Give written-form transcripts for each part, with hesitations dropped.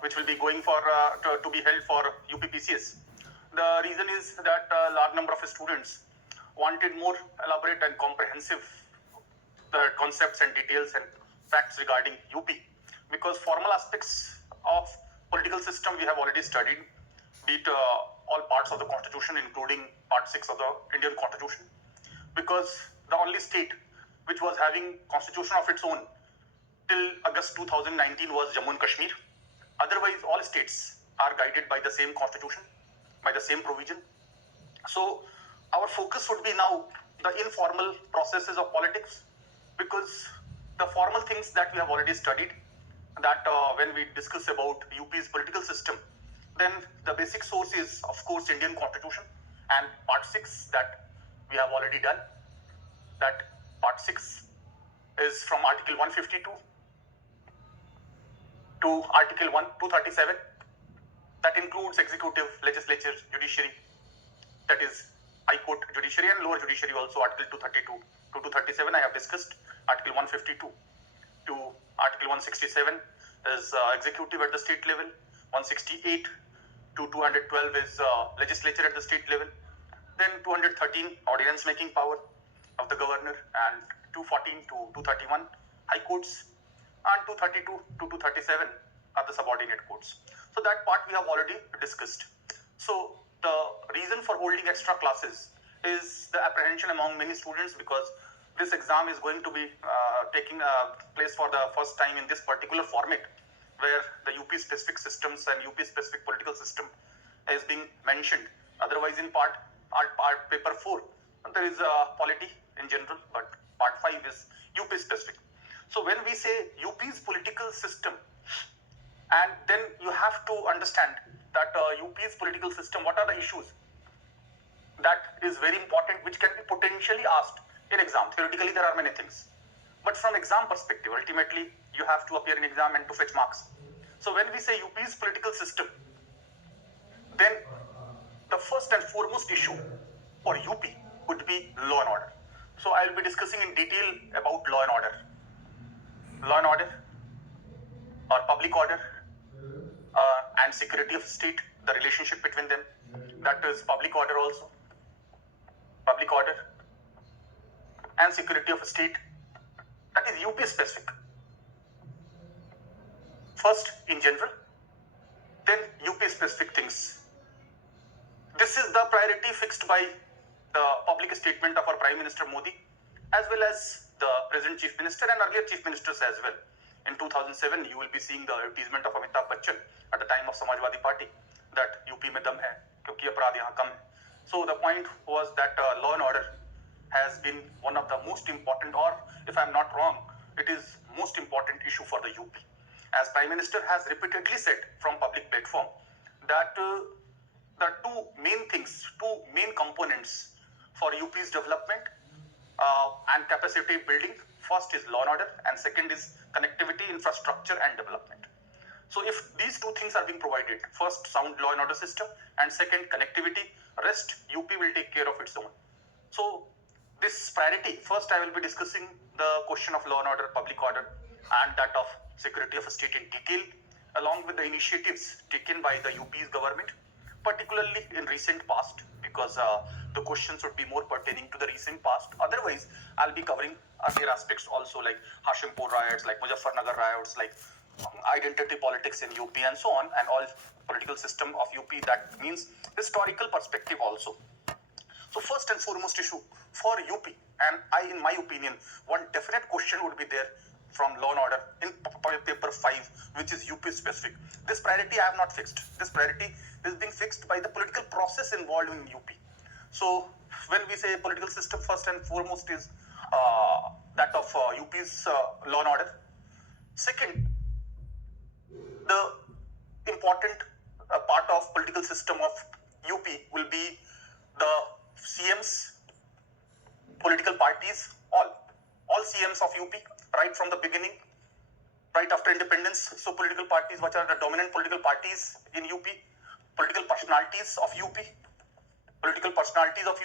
which will be going for to be held for UPPCS. The reason is that a large number of students wanted more elaborate and comprehensive concepts and details and facts regarding UP, because formal aspects of political system we have already studied, be it all parts of the constitution, including part 6 of the Indian constitution, because the only state which was having constitution of its own till August 2019 was Jammu and Kashmir. Otherwise, all states are guided by the same constitution, by the same provision. So our focus would be now the informal processes of politics, because the formal things that we have already studied, that when we discuss about UP's political system, then the basic source is, of course, Indian constitution and part 6 that we have already done. That part 6 is from article 152 to article 237. That includes executive, legislature, judiciary, that is High Court, judiciary and lower judiciary also. Article 232 to 237 I have discussed. Article 152 to article 167 is executive at the state level. 168 to 212 is legislature at the state level. Then 213 ordinance making power of the governor, and 214 to 231 high courts, and 232 to 237 are the subordinate courts. So that part we have already discussed. So the reason for holding extra classes is the apprehension among many students, because this exam is going to be taking place for the first time in this particular format, where the UP specific systems and UP specific political system is being mentioned. Otherwise, in part paper 4, there is polity in general, but part 5 is UP specific. So when we say UP's political system, and then you have to understand that UP's political system, what are the issues? That is very important, which can be potentially asked in exam. Theoretically, there are many things. But from exam perspective, ultimately, you have to appear in exam and to fetch marks. So when we say UP's political system, then the first and foremost issue for UP would be law and order. So I will be discussing in detail about law and order. Law and order, or public order, and security of state, the relationship between them. That is public order also. Public order and security of state, that is UP specific. First in general, then UP specific things. This is the priority fixed by the public statement of our Prime Minister Modi, as well as the present Chief Minister and earlier Chief Ministers as well. In 2007, you will be seeing the advertisement of Amitabh Bachchan at the time of Samajwadi Party that UP mein dam hai, kyunki aparadh yahan kam hai. So the point was that law and order has been one of the most important, or if I am not wrong, it is most important issue for the UP. As Prime Minister has repeatedly said from public platform, that the two main components for UP's development and capacity building, first is law and order, and second is connectivity, infrastructure and development. So if these two things are being provided, first sound law and order system, and second connectivity, rest UP will take care of its own. So this priority, first I will be discussing the question of law and order, public order, and that of security of state in detail, along with the initiatives taken by the UP's government, particularly in recent past, because the questions would be more pertaining to the recent past. Otherwise, I'll be covering other aspects also, like Hashimpur riots, like Muzaffarnagar riots, like identity politics in UP and so on, and all political system of UP. That means historical perspective also. So first and foremost issue for UP, and in my opinion, one definite question would be there from law and order in paper 5, which is UP specific. This priority I have not fixed. This priority is being fixed by the political process involved in UP. So when we say political system, first and foremost is that of UP's law and order. Second, the important part of political system of UP will be the CMs, political parties, all CMs of UP, right from the beginning, right after independence. So political parties, which are the dominant political parties in UP, political personalities of UP, personalities of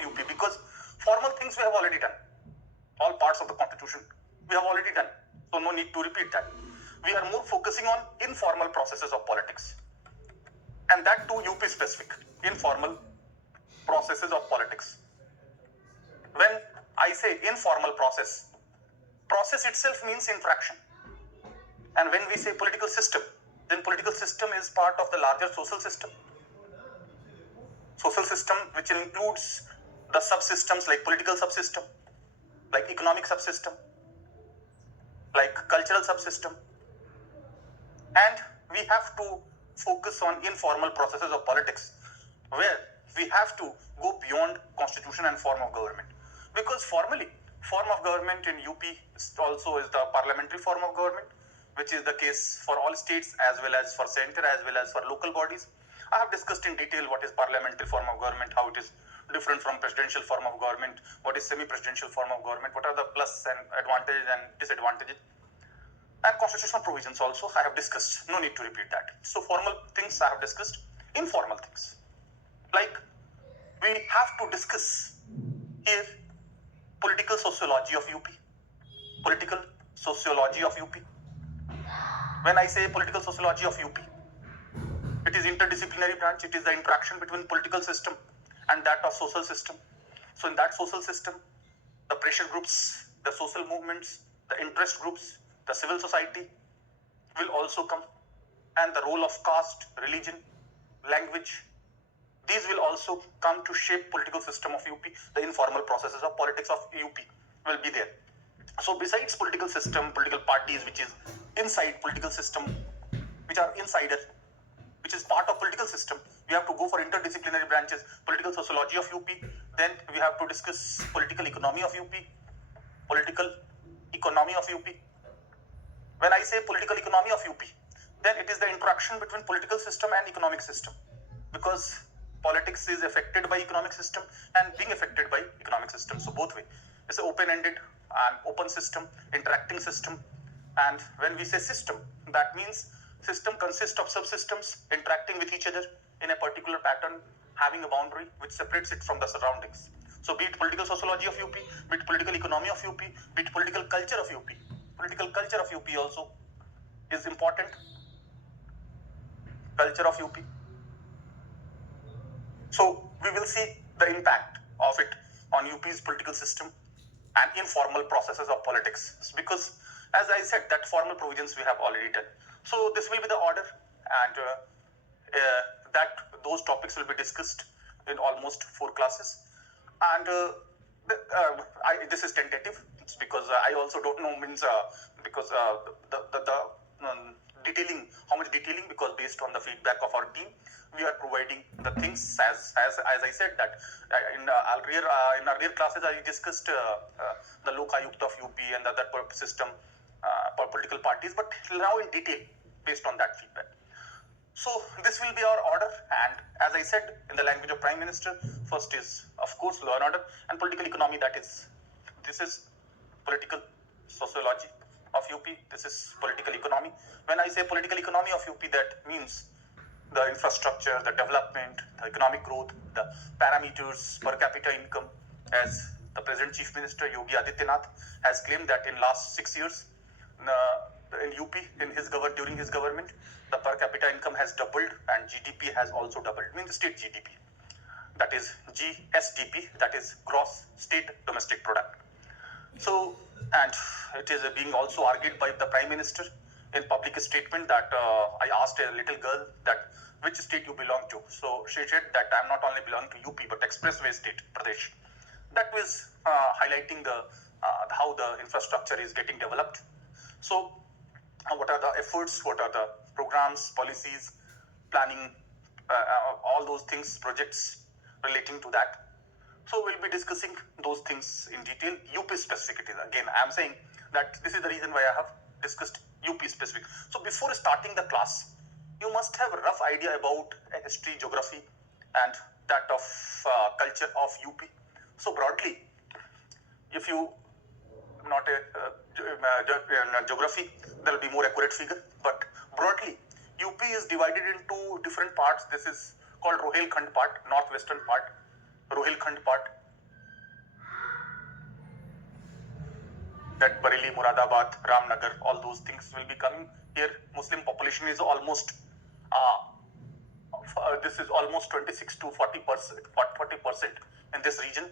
UP, because formal things we have already done. All parts of the constitution we have already done. So no need to repeat that. We are more focusing on informal processes of politics. And that too UP specific, informal processes of politics. When I say informal process itself means interaction. And when we say political system, then political system is part of the larger social system. Social system which includes the subsystems like political subsystem, like economic subsystem, like cultural subsystem. And we have to focus on informal processes of politics where we have to go beyond constitution and form of government. Because formally, form of government in UP also is the parliamentary form of government, which is the case for all states as well as for center as well as for local bodies. I have discussed in detail what is parliamentary form of government, how it is different from presidential form of government, what is semi-presidential form of government, what are the plus and advantages and disadvantages. And constitutional provisions also I have discussed. No need to repeat that. So formal things I have discussed. Informal things, like we have to discuss here political sociology of UP. Political sociology of UP. When I say political sociology of UP, it is interdisciplinary branch. It is the interaction between political system and that of social system. So in that social system, the pressure groups, the social movements, the interest groups, the civil society will also come, and the role of caste, religion, language, these will also come to shape political system of UP. The informal processes of politics of UP will be there. So besides political system, political parties which is inside political system, which are insider, which is part of political system, we have to go for interdisciplinary branches, political sociology of UP. Then we have to discuss political economy of UP, political economy of UP. When I say political economy of UP, then it is the interaction between political system and economic system, because politics is affected by economic system and being affected by economic system. So both way, it's an open-ended and open system, interacting system. And when we say system, that means system consists of subsystems interacting with each other in a particular pattern, having a boundary which separates it from the surroundings. So be it political sociology of UP, be it political economy of UP, be it political culture of UP. Political culture of UP also is important. Culture of UP. So we will see the impact of it on UP's political system and informal processes of politics, because as I said, that formal provisions we have already done. So this will be the order, and that those topics will be discussed in almost 4 classes. And this is tentative. It's because I also don't know, means because detailing, how much detailing, because based on the feedback of our team, we are providing the things as I said that in earlier classes I discussed the Lok Ayukt of UP and the other system for political parties, but now in detail based on that feedback. So this will be our order, and as I said, in the language of Prime Minister, first is of course law and order and political economy. This is political sociology of UP. This is political economy. When I say political economy of UP, that means the infrastructure, the development, the economic growth, the parameters, per capita income, as the present Chief Minister Yogi Adityanath has claimed that in last 6 years in UP, during his government, the per capita income has doubled and GDP has also doubled. Means the state GDP, that is GSDP, that is gross state domestic product. So, and it is being also argued by the Prime Minister in public statement that I asked a little girl that which state you belong to. So she said that I'm not only belong to UP but expressway state, Pradesh. That was highlighting the how the infrastructure is getting developed. So what are the efforts, what are the programs, policies, planning, all those things, projects relating to that. So we'll be discussing those things in detail. UP specific it is. Again, I am saying that this is the reason why I have discussed UP specific. So before starting the class, you must have a rough idea about history, geography, and that of culture of UP. So broadly, if you not a geography, there will be more accurate figure. But broadly, UP is divided into different parts. This is called Rohilkhand part, northwestern part, Rohilkhand part. that Bareilly, Muradabad, Ramnagar, all those things will be coming here. Muslim population is almost this is almost 26 to 40% in this region.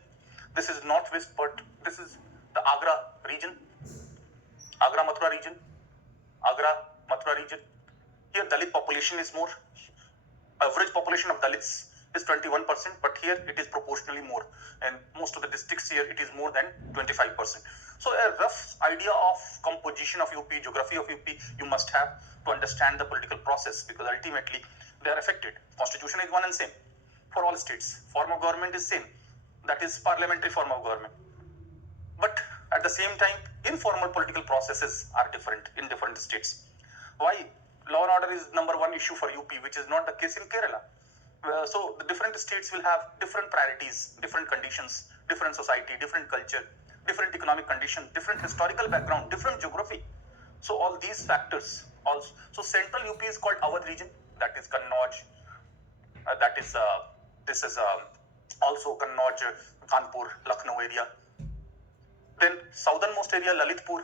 This is northwest, but this is the Agra region, Agra Mathura region, Agra Mathura region. Here Dalit population is more. Average population of Dalits is 21%, but here it is proportionally more. And most of the districts here it is more than 25%. So a rough idea of composition of UP, geography of UP, you must have to understand the political process, because ultimately they are affected. Constitution is one and same for all states. Form of government is same. That is parliamentary form of government. But at the same time, informal political processes are different in different states. Why? Law and order is number one issue for UP, which is not the case in Kerala. So the different states will have different priorities, different conditions, different society, different culture, different economic condition, different historical background, different geography. So all these factors also. So central UP is called Awadh region, that is Kannauj, this is also Kannauj, Kanpur, Lucknow area. Then southernmost area Lalitpur,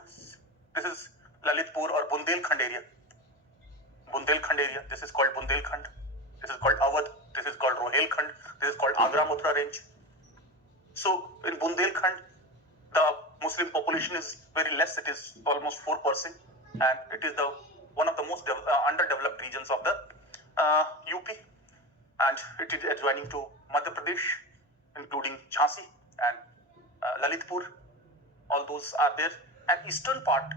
this is Lalitpur or Bundelkhand area. Bundelkhand area, this is called Bundelkhand, this is called Awadh, this is called Rohelkhand, this is called Agra Mathura range. So in Bundelkhand, the Muslim population is very less, it is almost 4%, and it is the one of the most underdeveloped regions of the UP, and it is adjoining to Madhya Pradesh, including Jhansi and Lalitpur, all those are there. And eastern part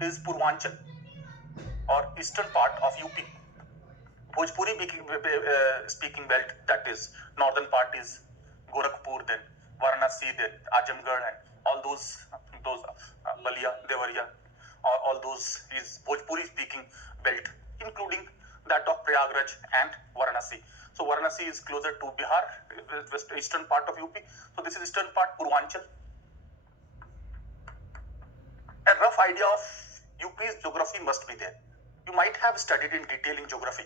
is Purvanchal, or eastern part of UP. Bhojpuri speaking belt, that is northern part is Gorakhpur, then Varanasi, then Azamgarh, and all those Balia, Devariya, all those is Bhojpuri speaking belt, including that of Prayagraj and Varanasi. So Varanasi is closer to Bihar, west eastern part of UP. So this is eastern part, Purvanchal. A rough idea of UP's geography must be there. You might have studied in detail in geography,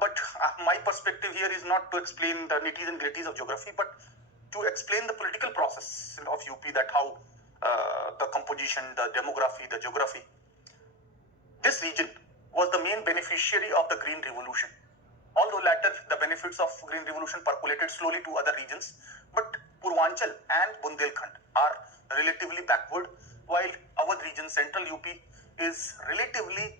but my perspective here is not to explain the nitties and gritties of geography, but to explain the political process of UP, that how the composition, the demography, the geography. This region was the main beneficiary of the Green Revolution. Although later the benefits of Green Revolution percolated slowly to other regions, but Purvanchal and Bundelkhand are relatively backward, while our region, central UP, is relatively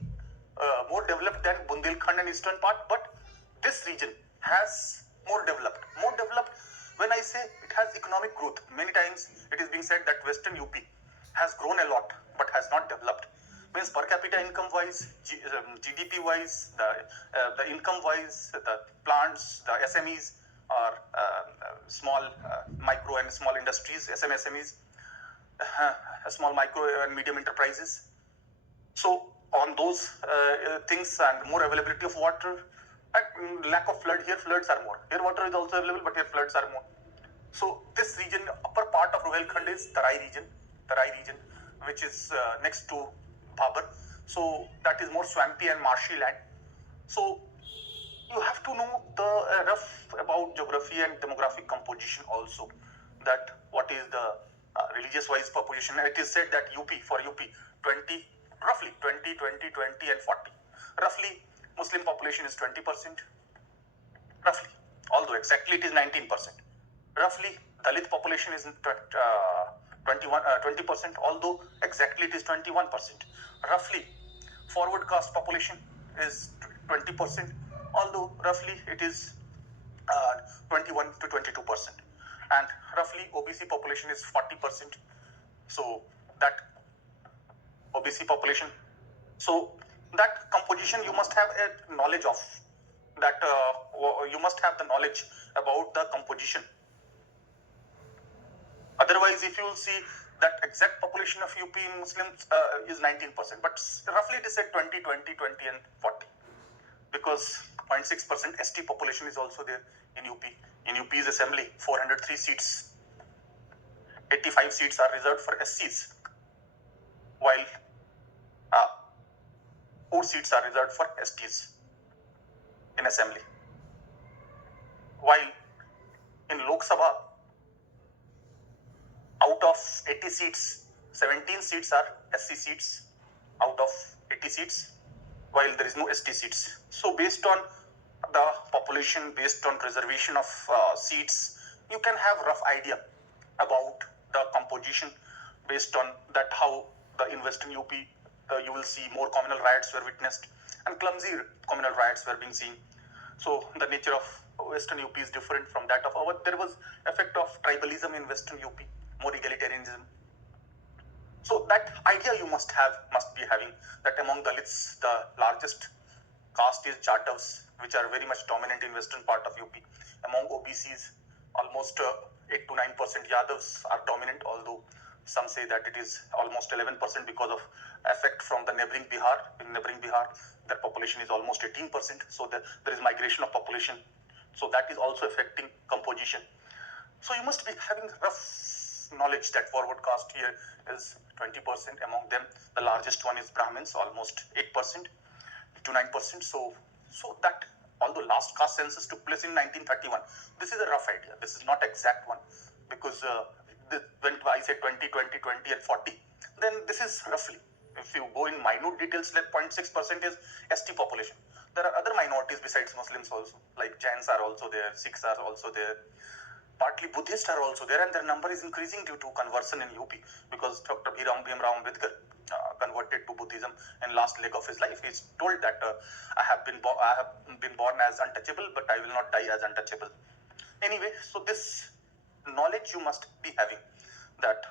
more developed than Bundelkhand and eastern part, but this region has more developed. More developed, when I say it has economic growth, many times it is being said that western UP has grown a lot but has not developed. Means per capita income wise, GDP wise, the income wise, the plants, the SMEs or small micro and small industries, SMEs, small micro and medium enterprises. So on those things, and more availability of water, and lack of flood, here floods are more. Here water is also available, but here floods are more. So this region, upper part of Rohelkhand is Tarai region, which is next to Bhabar. So that is more swampy and marshy land. So you have to know the rough about geography and demographic composition also, that what is the religious wise population. It is said that for UP 20, and 40. Roughly Muslim population is 20%, roughly, although exactly it is 19%. Roughly Dalit population is 20%, although exactly it is 21%. Roughly forward caste population is 20%, although roughly it is 21 to 22%. And roughly OBC population is 40%. So that OBC population. So that composition you must have a knowledge of, that you must have the knowledge about the composition. Otherwise, if you will see that exact population of UP in Muslims is 19%, but roughly it is said 20, and 40, because 0.6% ST population is also there in UP. In UP's assembly, 403 seats, 85 seats are reserved for SCs, while 4 seats are reserved for STs in assembly. While in Lok Sabha, out of 80 seats, 17 seats are SC seats out of 80 seats, while there is no ST seats. So based on the population, based on reservation of seats, you can have rough idea about the composition. Based on that, how in Western UP you will see more communal riots were witnessed and clumsy communal riots were being seen. So the nature of Western UP is different from that of our. There was effect of tribalism in Western UP, more egalitarianism. So that idea you must be having that among Dalits, the largest caste is Jatavs, which are very much dominant in western part of UP. Among OBCs, almost 8 to 9% Yadavs are dominant, although some say that it is almost 11% because of effect from the neighboring Bihar. In neighboring Bihar, their population is almost 18%, so there is migration of population. So that is also affecting composition. So you must be having rough knowledge that forward caste here is 20%. Among them, the largest one is Brahmins, almost 8% to 9%. So that although last caste census took place in 1931, this is a rough idea. This is not exact one, because when I say 20, 20, 20 and 40, then this is roughly. If you go in minute details, like 0.6% is ST population. There are other minorities besides Muslims also, like Jains are also there, Sikhs are also there. Partly Buddhists are also there, and their number is increasing due to conversion in UP, because Dr. Bhimrao Ambedkar converted to Buddhism in last leg of his life. He's told that I have been born as untouchable, but I will not die as untouchable. Anyway, so this knowledge you must be having that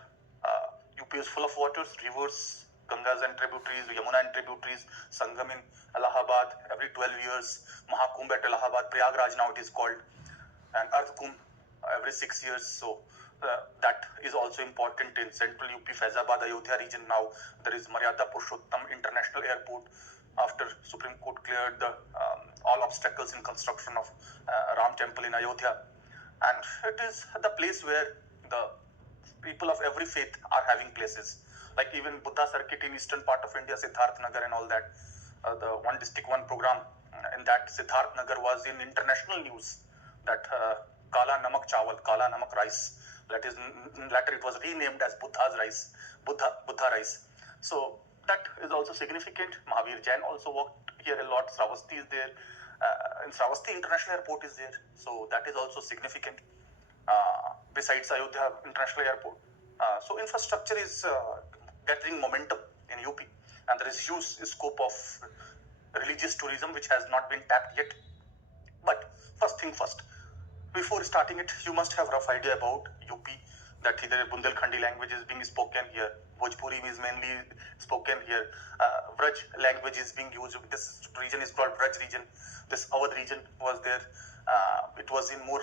UP is full of waters, rivers, Gangas and tributaries, Yamuna and tributaries, Sangam in Allahabad every 12 years, Mahakumbh at Allahabad, Prayagraj now it is called, and Earth Kumbh every 6 years. So that is also important in central UP, Faizabad, Ayodhya region. Now there is Maryada Purushottam International Airport after Supreme Court cleared the all obstacles in construction of Ram Temple in Ayodhya, and it is the place where the people of every faith are having places, like even Buddha circuit in eastern part of India, Siddharth Nagar and all that. The One District One program in that Siddharth Nagar was in international news, that Kala Namak Chawal, Kala Namak rice, that is later it was renamed as Buddha's rice, Buddha rice. So that is also significant. Mahavir Jain also worked here a lot. Shravasti is there. In Shravasti, International Airport is there. So that is also significant. Besides Ayodhya International Airport. So infrastructure is gathering momentum in UP, and there is huge scope of religious tourism which has not been tapped yet. But first thing first, before starting it, you must have rough idea about UP, that either Bundelkhandi language is being spoken here, Bhojpuri is mainly spoken here, Vraj language is being used. This region is called Vraj region. This Awadh region was there. It was in more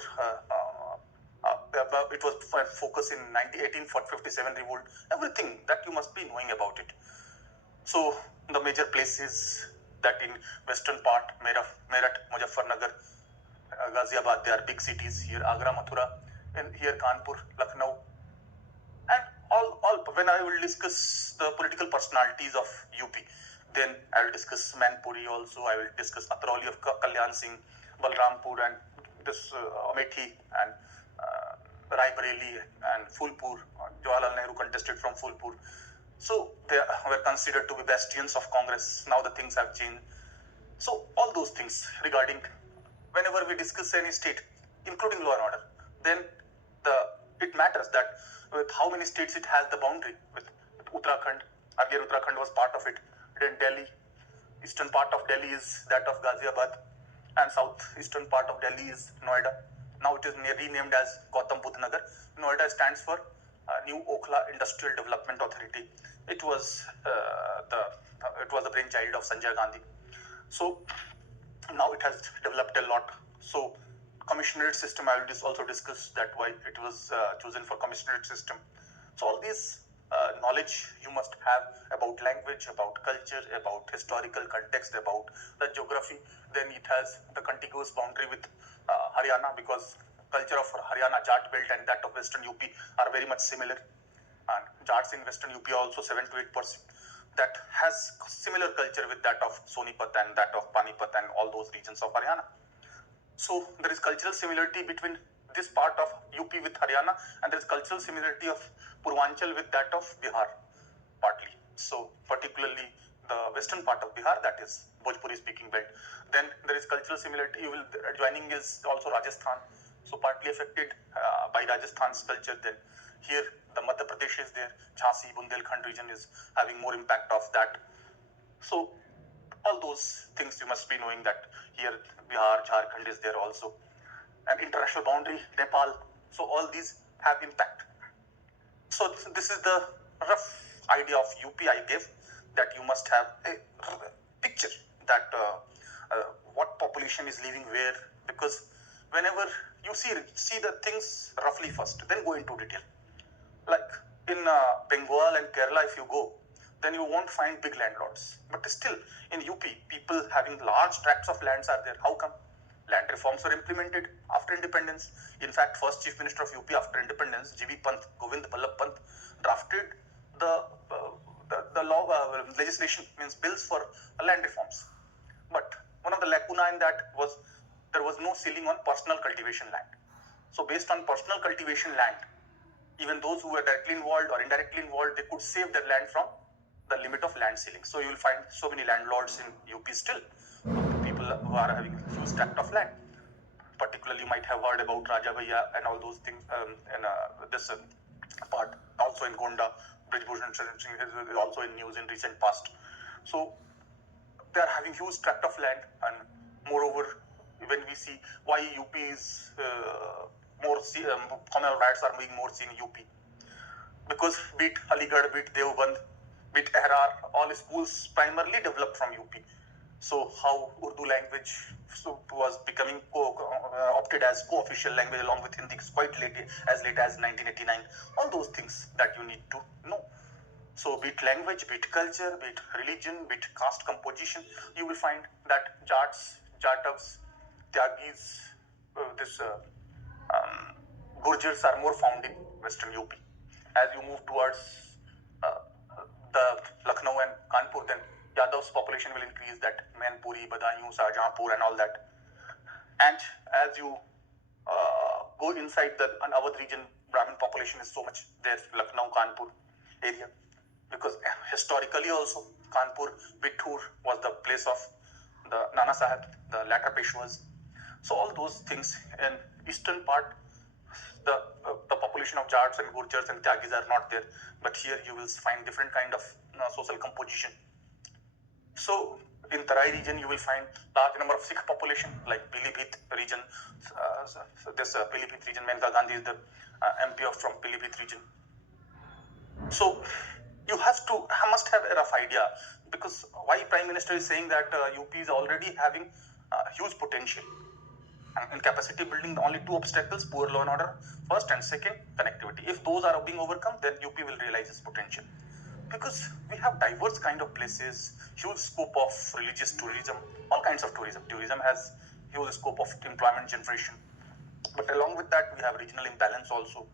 it was focused in 1857 revolt. Everything that you must be knowing about it. So the major places that in western part, Meerut, Muzaffarnagar, Ghaziabad, they are big cities. Here Agra, Mathura, and here Kanpur, Lucknow, and all. When I will discuss the political personalities of UP, then I will discuss Manpuri also. I will discuss Atrauli of Kalyan Singh, Balrampur, and this Amethi and Raebareli and Phulpur. Jawaharlal Nehru contested from Phulpur. So they were considered to be bastions of Congress. Now the things have changed. So all those things regarding, whenever we discuss any state, including law and order, then it matters that with how many states it has the boundary. With Uttarakhand, earlier Uttarakhand was part of it. Then Delhi, eastern part of Delhi is that of Ghaziabad, and southeastern part of Delhi is Noida. Now it is renamed as Gautam Budh Nagar. Noida stands for New Okhla Industrial Development Authority. It was the brainchild of Sanjay Gandhi. So now it has developed a lot. So commissionerate system, I will also discuss that why it was chosen for commissionerate system. So all these knowledge you must have about language, about culture, about historical context, about the geography. Then it has the contiguous boundary with Haryana, because culture of Haryana, Jat belt, and that of Western UP are very much similar. And Jats in Western UP are also 7 to 8%. That has similar culture with that of Sonipat and that of Panipat and all those regions of Haryana. So there is cultural similarity between this part of UP with Haryana, and there is cultural similarity of Purvanchal with that of Bihar. partly. So particularly the western part of Bihar, that is Bhojpuri speaking belt. Then there is cultural similarity. Adjoining is also Rajasthan, so partly affected by Rajasthan's culture. Then here the Madhya Pradesh is there, Jhansi, Bundelkhand region is having more impact of that. So all those things you must be knowing that here Bihar, Jharkhand is there also, and international boundary, Nepal. So all these have impact. So this is the rough idea of UP I gave, that you must have a picture that what population is living where, because whenever you see the things roughly first, then go into detail. Like in Bengal and Kerala, if you go, then you won't find big landlords. But still, in UP, people having large tracts of lands are there. How come? Land reforms were implemented after independence. In fact, first Chief Minister of UP after independence, G.V. Pant, Govind Ballabh Pant, drafted the law legislation, means bills for land reforms. But one of the lacuna in that was there was no ceiling on personal cultivation land. So based on personal cultivation land, even those who were directly involved or indirectly involved, they could save their land from the limit of land ceiling. So you will find so many landlords in UP still, people who are having a huge tract of land. Particularly, you might have heard about Raja Bhaiya and all those things, and this part also in Gonda, Brijbhushan Singh is also in news in recent past. So they are having huge tract of land, and moreover, when we see why UP is communal rights are being more seen in UP, because be it Aligarh, be it Deoband, be it Ehrar, all schools primarily developed from UP. So how Urdu language was becoming opted as co-official language along with Hindi quite late as 1989. All those things that you need to know. So be it language, be it culture, be it religion, be it caste composition, you will find that Jats, Jatavs, Tyagis, Gurjars are more found in western UP. As you move towards the Lucknow and Kanpur, then Yadav's population will increase, that Mainpuri, Badaयूं, Shahjahanpur and all that. And as you go inside the Awadh region, Brahmin population is so much there, Lucknow, Kanpur area. Because historically also, Kanpur, Bittur was the place of the Nana Sahib, the latter Peshwas. So all those things in eastern part, the population of Jats and Gurjars and Tyagis are not there. But here you will find different kind of social composition. So in Tarai region, you will find large number of Sikh population, like Pilibhit region. This Pilibhit region, Maneka Gandhi is the MP from Pilibhit region. So you must have a rough idea, because why Prime Minister is saying that UP is already having huge potential. And in capacity building, the only two obstacles, poor law and order, first, and second, connectivity. If those are being overcome, then UP will realize its potential. Because we have diverse kind of places, huge scope of religious tourism, all kinds of tourism. Tourism has huge scope of employment generation. But along with that, we have regional imbalance also.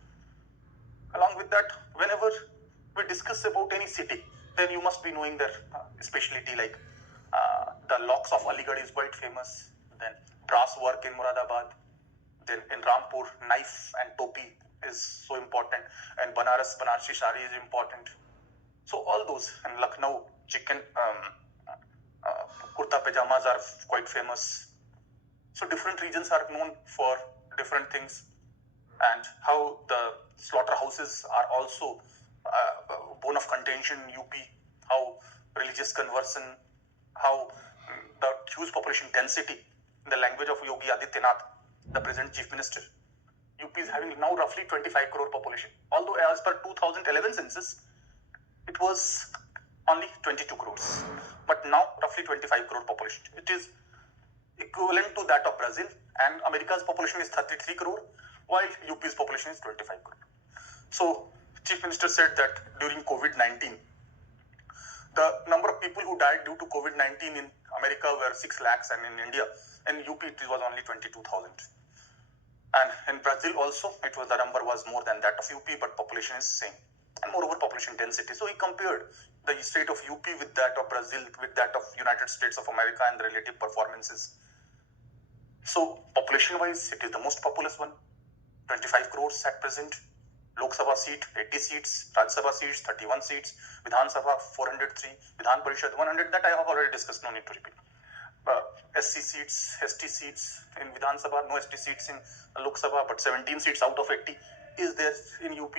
Along with that, whenever we discuss about any city, then you must be knowing their specialty, like the locks of Aligarh is quite famous. Then brass work in Muradabad. Then in Rampur, knife and topi is so important. And Banarsi sari is important. So all those, and Lucknow, chicken, kurta pajamas are quite famous. So different regions are known for different things, and how the slaughterhouses are also bone of contention in UP, how religious conversion, how the huge population density. In the language of Yogi Adityanath, the present Chief Minister, UP is having now roughly 25 crore population. Although as per 2011 census, it was only 22 crores. But now roughly 25 crore population. It is equivalent to that of Brazil, and America's population is 33 crore, while UP's population is 25 crore. So Chief Minister said that during COVID-19, the number of people who died due to COVID-19 in America were 6 lakhs, and in India, in UP it was only 22,000. And in Brazil also, the number was more than that of UP, but population is same. And moreover, population density. So he compared the state of UP with that of Brazil, with that of United States of America, and the relative performances. So population-wise, it is the most populous one, 25 crores at present. Lok Sabha seat 80 seats, Rajya Sabha seats 31 seats, Vidhan Sabha 403, Vidhan Parishad 100. That I have already discussed, no need to repeat. SC seats, ST seats in Vidhan Sabha, no ST seats in Lok Sabha, but 17 seats out of 80 is there in UP.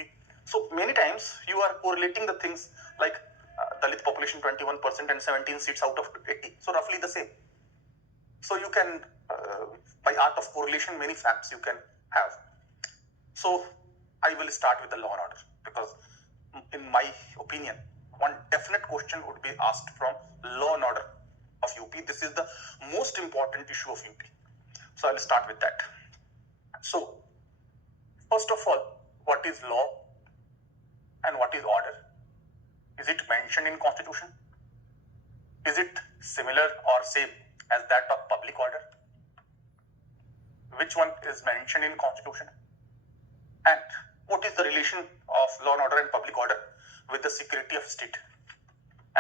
So many times you are correlating the things like Dalit population 21% and 17 seats out of 80. So roughly the same. So you can, by art of correlation, many facts you can have. So I will start with the law and order, because in my opinion, one definite question would be asked from law and order of UP. This is the most important issue of UP. So I will start with that. So first of all, what is law and what is order? Is it mentioned in Constitution? Is it similar or same as that of public order? Which one is mentioned in Constitution? And what is the relation of law and order and public order with the security of state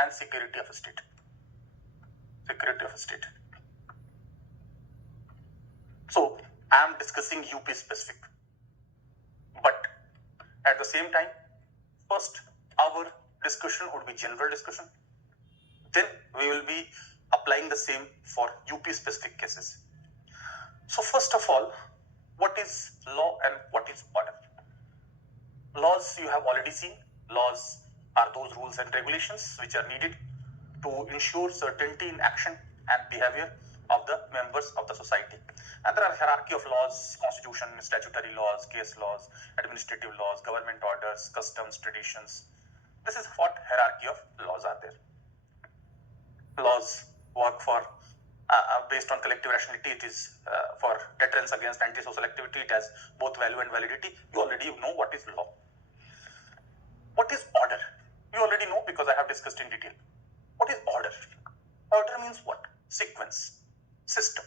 and security of state? Security of state. So I am discussing UP specific, but at the same time, first our discussion would be general discussion. Then we will be applying the same for UP specific cases. So first of all, what is law and what is order? Laws you have already seen. Laws are those rules and regulations which are needed to ensure certainty in action and behavior of the members of the society. And there are hierarchy of laws: constitution, statutory laws, case laws, administrative laws, government orders, customs, traditions. This is what hierarchy of laws are there. Laws work for based on collective rationality. It is for deterrence against antisocial activity. It has both value and validity. You already know what is law. What is order? You already know, because I have discussed in detail. What is order? Order means what? Sequence, system,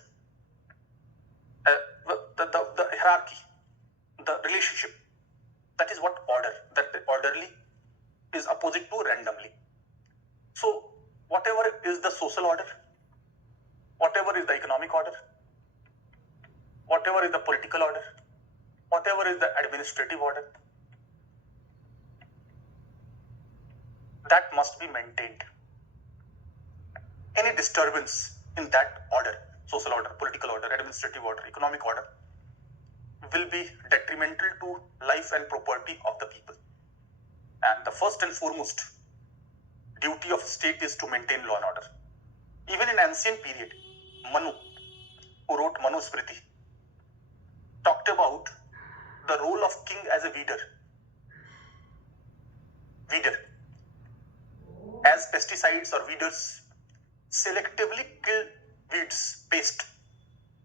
the hierarchy, the relationship. That is what order. That orderly is opposite to randomly. So whatever is the social order, whatever is the economic order, whatever is the political order, whatever is the administrative order, that must be maintained. Any disturbance in that order, social order, political order, administrative order, economic order, will be detrimental to life and property of the people. And the first and foremost duty of state is to maintain law and order. Even in ancient period, Manu, who wrote Manusmriti, talked about the role of king as a weeder. As pesticides or weeders selectively kill weeds, pest,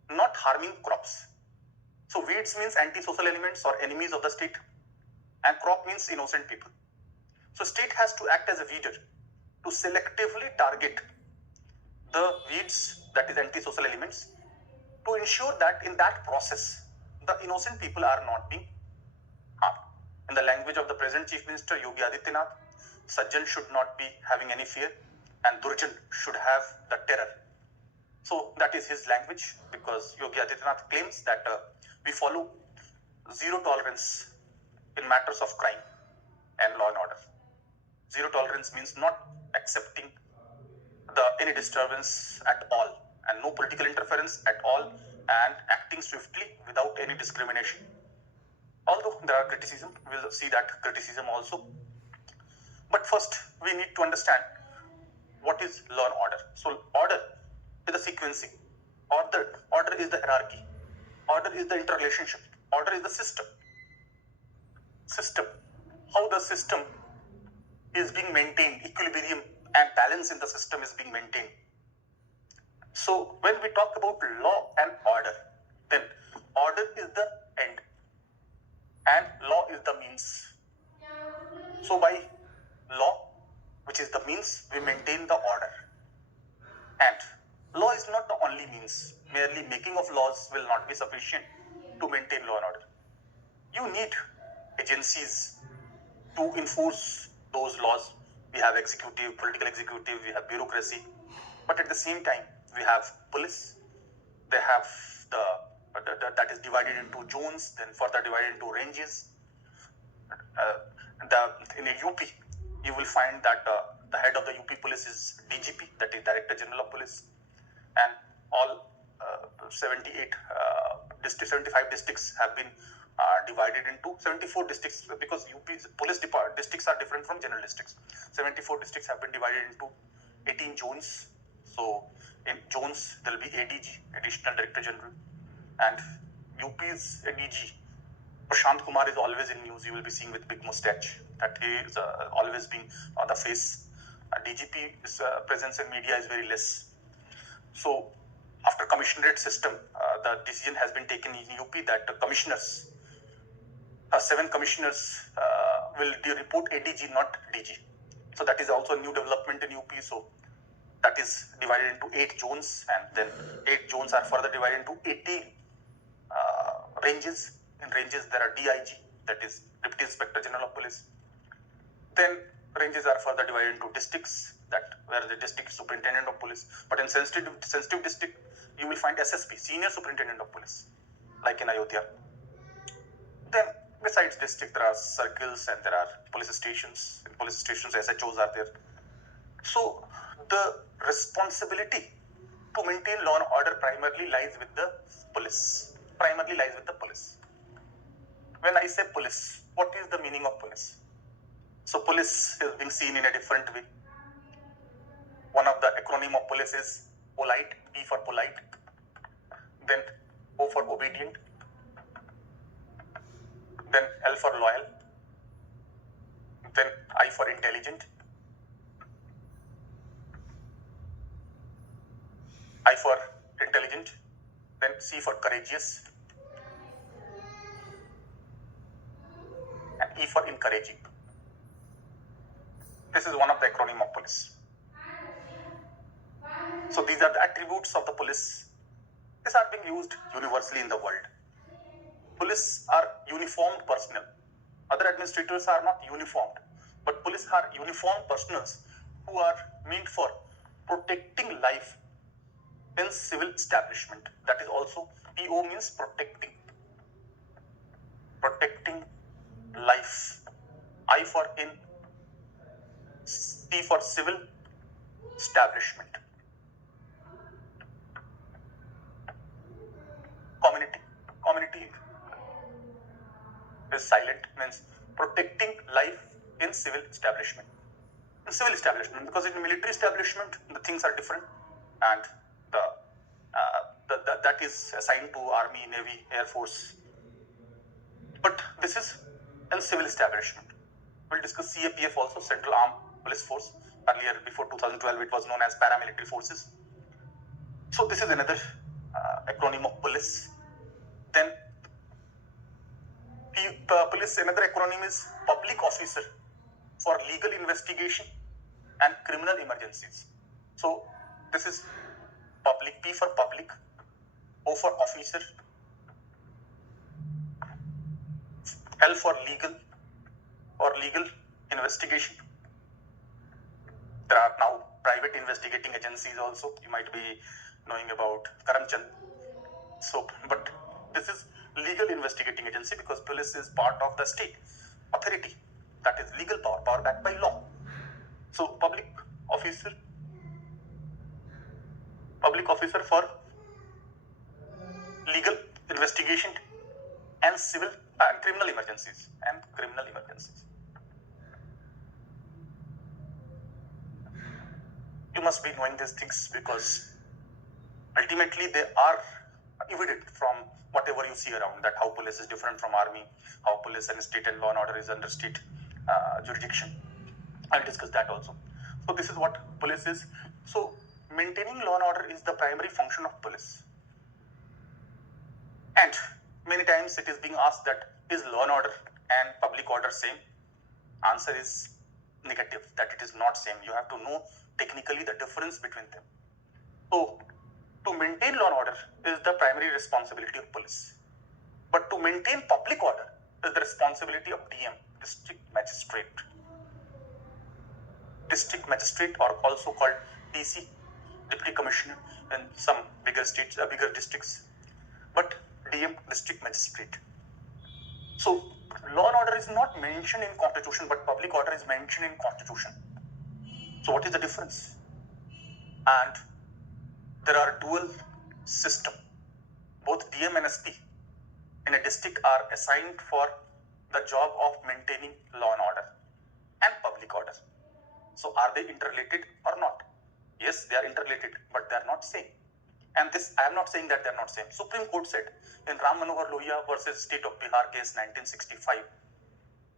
not harming crops. So weeds means antisocial elements or enemies of the state, and crop means innocent people. So state has to act as a weeder to selectively target the weeds, that is antisocial elements, to ensure that in that process the innocent people are not being harmed. In the language of the present Chief Minister Yogi Adityanath, Sajjan should not be having any fear and Durjan should have the terror. So that is his language, because Yogi Adityanath claims that we follow zero tolerance in matters of crime and law and order. Zero tolerance means not accepting any disturbance at all, and no political interference at all, and acting swiftly without any discrimination. Although there are criticism, we'll see that criticism also. But first, we need to understand what is law and order. So order is the sequencing, order is the hierarchy, order is the interrelationship, order is the system. How the system is being maintained, equilibrium and balance in the system is being maintained. So when we talk about law and order, then order is the end and law is the means. So by law, which is the means, we maintain the order. And law is not the only means. Merely making of laws will not be sufficient to maintain law and order. You need agencies to enforce those laws. We have executive, political executive, we have bureaucracy, but at the same time we have police. They have that is divided into zones, then further divided into ranges. in a UP, you will find that the head of the UP police is DGP, that is Director General of Police, and all 78 75 districts have been divided into 74 districts, because UP's police districts are different from general districts. 74 districts have been divided into 18 zones. So in zones there will be ADG, Additional Director General, and UP's ADG Prashant Kumar is always in news. You will be seeing with big mustache that he is always been on the face. DGP's presence in media is very less. So after commissionerate system, the decision has been taken in UP that the commissioners, 7 commissioners will report ADG, not DG. So that is also a new development in UP. So that is divided into 8 zones, and then 8 zones are further divided into 80 ranges. In ranges there are DIG, that is Deputy Inspector General of Police. Then ranges are further divided into districts, that where the district superintendent of police. But in sensitive district, you will find SSP, Senior Superintendent of Police, like in Ayodhya. Then besides district, there are circles and there are police stations. In police stations, SHOs are there. So the responsibility to maintain law and order primarily lies with the police. When I say police, what is the meaning of police? So police is being seen in a different way. One of the acronym of police is polite, P for polite, then O for obedient, then L for loyal, then I for intelligent, then C for courageous, and E for encouraging. This is one of the acronym of police. So these are the attributes of the police. These are being used universally in the world. Police are uniformed personnel. Other administrators are not uniformed, but police are uniformed personnel who are meant for protecting life in civil establishment. That is also, PO means protecting life. I for in, C for civil establishment. Community is silent, means protecting life in civil establishment. In civil establishment, because in military establishment the things are different, and that is assigned to Army, Navy, Air Force. But this is in civil establishment. We'll discuss CAPF also, Central Armed Police Force. Earlier, before 2012, it was known as paramilitary forces. So this is another acronym of police. Then police, another acronym is Public Officer for Legal Investigation and Criminal Emergencies. So this is public, P for public, O for officer, L for legal or legal investigation. There are now private investigating agencies also. You might be knowing about Karamchand. So, but this is legal investigating agency, because police is part of the state authority, that is legal power backed by law. So public officer for legal investigation and civil and criminal emergencies You must be knowing these things, because ultimately they are evident from whatever you see around, that how police is different from army, how police and state and law and order is under state jurisdiction. I'll discuss that also. So this is what police is. So maintaining law and order is the primary function of police. And many times it is being asked that is law and order and public order same? Answer is negative, that it is not same. You have to know technically the difference between them. So to maintain law and order is the primary responsibility of police. But to maintain public order is the responsibility of DM, district magistrate. District magistrate, or also called DC, deputy commissioner in some bigger states, bigger districts. But DM, district magistrate. So law and order is not mentioned in constitution, but public order is mentioned in constitution. So what is the difference? And there are dual system. Both DM and SP in a district are assigned for the job of maintaining law and order and public order. So are they interrelated or not? Yes, they are interrelated, but they are not same. And this, I am not saying that they are not same. Supreme Court said in Ram Manohar Lohia versus State of Bihar case 1965,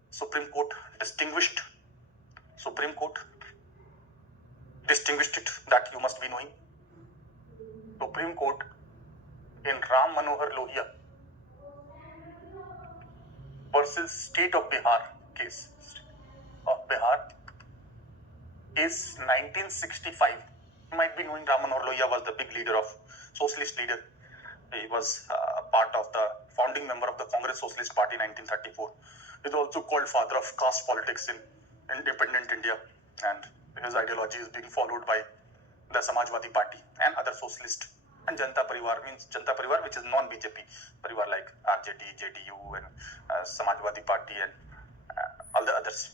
Supreme Court distinguished it, that you must be knowing. Supreme Court in Ram Manohar Lohia versus State of Bihar case of Bihar is 1965. You might be knowing Ram Manohar Lohia was the big leader of socialist leader. He was part of the founding member of the Congress Socialist Party in 1934. He is also called father of caste politics in independent India, and his ideology is being followed by the Samajwadi Party and other socialist. And Janata Parivar means Janata Parivar, which is non-BJP Parivar like RJD, JDU, and Samajwadi Party and all the others.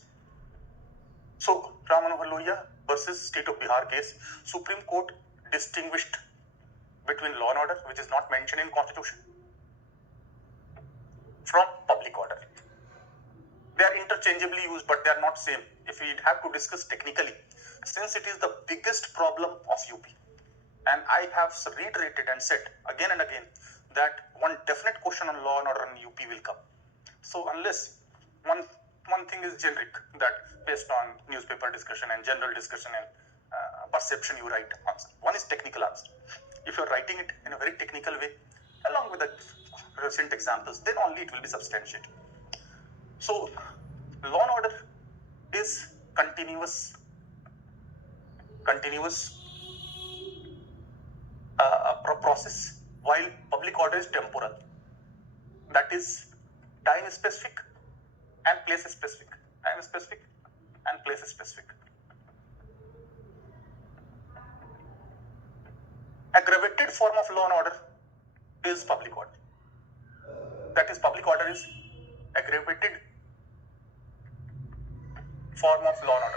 So Ram Manohar Lohia versus State of Bihar case, Supreme Court distinguished between law and order, which is not mentioned in constitution, from public order. They are interchangeably used, but they are not same. If we have to discuss technically, since it is the biggest problem of UP, and I have reiterated and said again and again that one definite question on law and order in UP will come. So unless one thing is generic, that based on newspaper discussion and general discussion and perception you write answer. One is technical answer. If you are writing it in a very technical way, along with the recent examples, then only it will be substantiated. So law and order is continuous process, while public order is temporal. That is time specific and place specific. Time specific and place specific. Aggravated form of law and order is public order. That is, public order is aggravated form of law and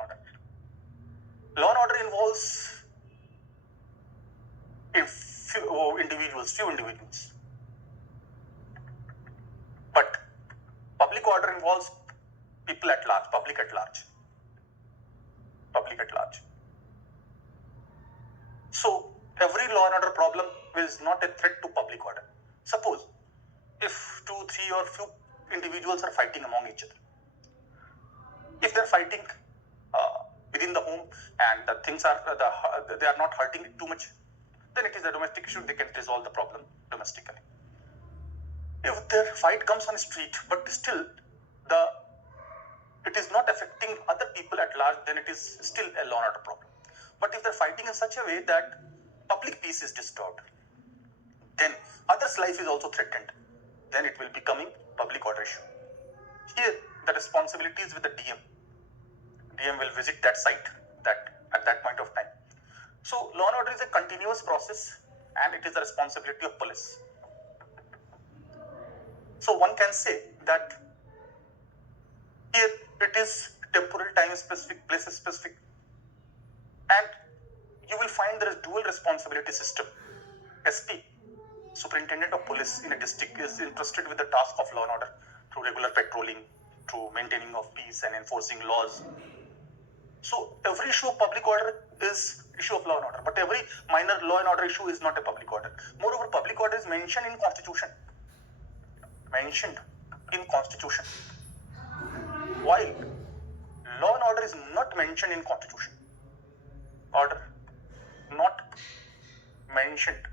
order. Law and order involves few individuals. But public order involves people at large, public at large. So every law and order problem is not a threat to public order. Suppose if 2, 3 or few individuals are fighting among each other. If they're fighting within the home and the things are they are not hurting it too much, then it is a domestic issue. They can resolve the problem domestically. If their fight comes on the street, but still it is not affecting other people at large, then it is still a law and order problem. But if they're fighting in such a way that public peace is disturbed, then others' life is also threatened, then it will be becoming public order issue. Here, the responsibility is with the DM. DM will visit that site at that point of time. So law and order is a continuous process, and it is the responsibility of police. So one can say that here it is temporal, time specific, place specific, and you will find there is dual responsibility system. SP, Superintendent of Police in a district, is entrusted with the task of law and order through regular patrolling, through maintaining of peace and enforcing laws. So every issue of public order is issue of law and order, but every minor law and order issue is not a public order. Moreover, public order is mentioned in Constitution. While law and order is not mentioned in Constitution. Order not mentioned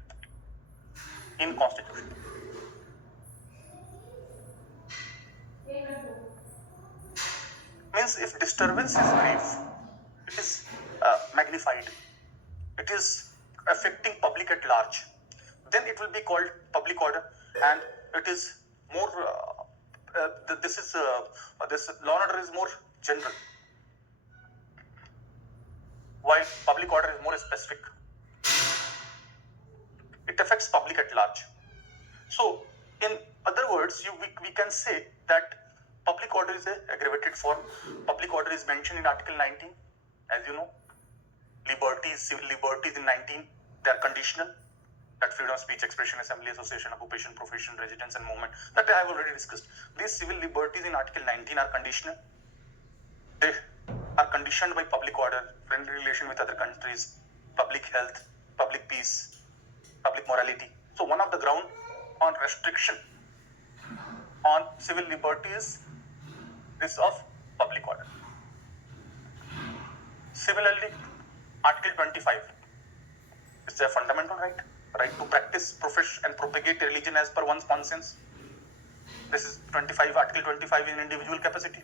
in Constitution. Means if disturbance is grave, it is magnified, it is affecting public at large, then it will be called public order, and it is more this law and order is more general, while public order is more specific. It affects public at large. So In other words, we can say that public order is a aggravated form. Public order is mentioned in Article 19, as you know. Liberties, civil liberties in 19, they are conditional. That freedom of speech, expression, assembly, association, occupation, profession, residence, and movement, that I have already discussed. These civil liberties in Article 19 are conditional. They are conditioned by public order, friendly relation with other countries, public health, public peace, public morality. So one of the ground on restriction on civil liberty is this of public order. Similarly, Article 25 is a fundamental right to practice, profess, and propagate religion as per one's conscience. This is 25, Article 25 in individual capacity.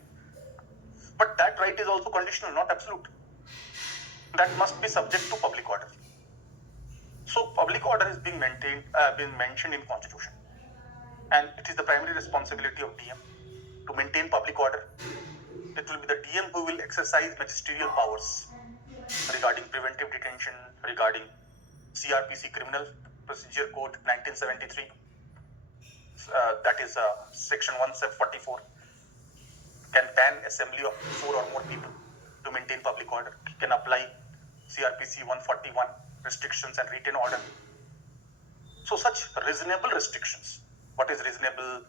But that right is also conditional, not absolute. That must be subject to public order. So public order is being mentioned in Constitution, and it is the primary responsibility of DM to maintain public order. It will be the DM who will exercise magisterial powers regarding preventive detention, regarding CRPC Criminal Procedure Code 1973, that is Section 144, can ban assembly of 4 or more people to maintain public order, can apply CRPC 141 restrictions and retain order. So such reasonable restrictions, what is reasonable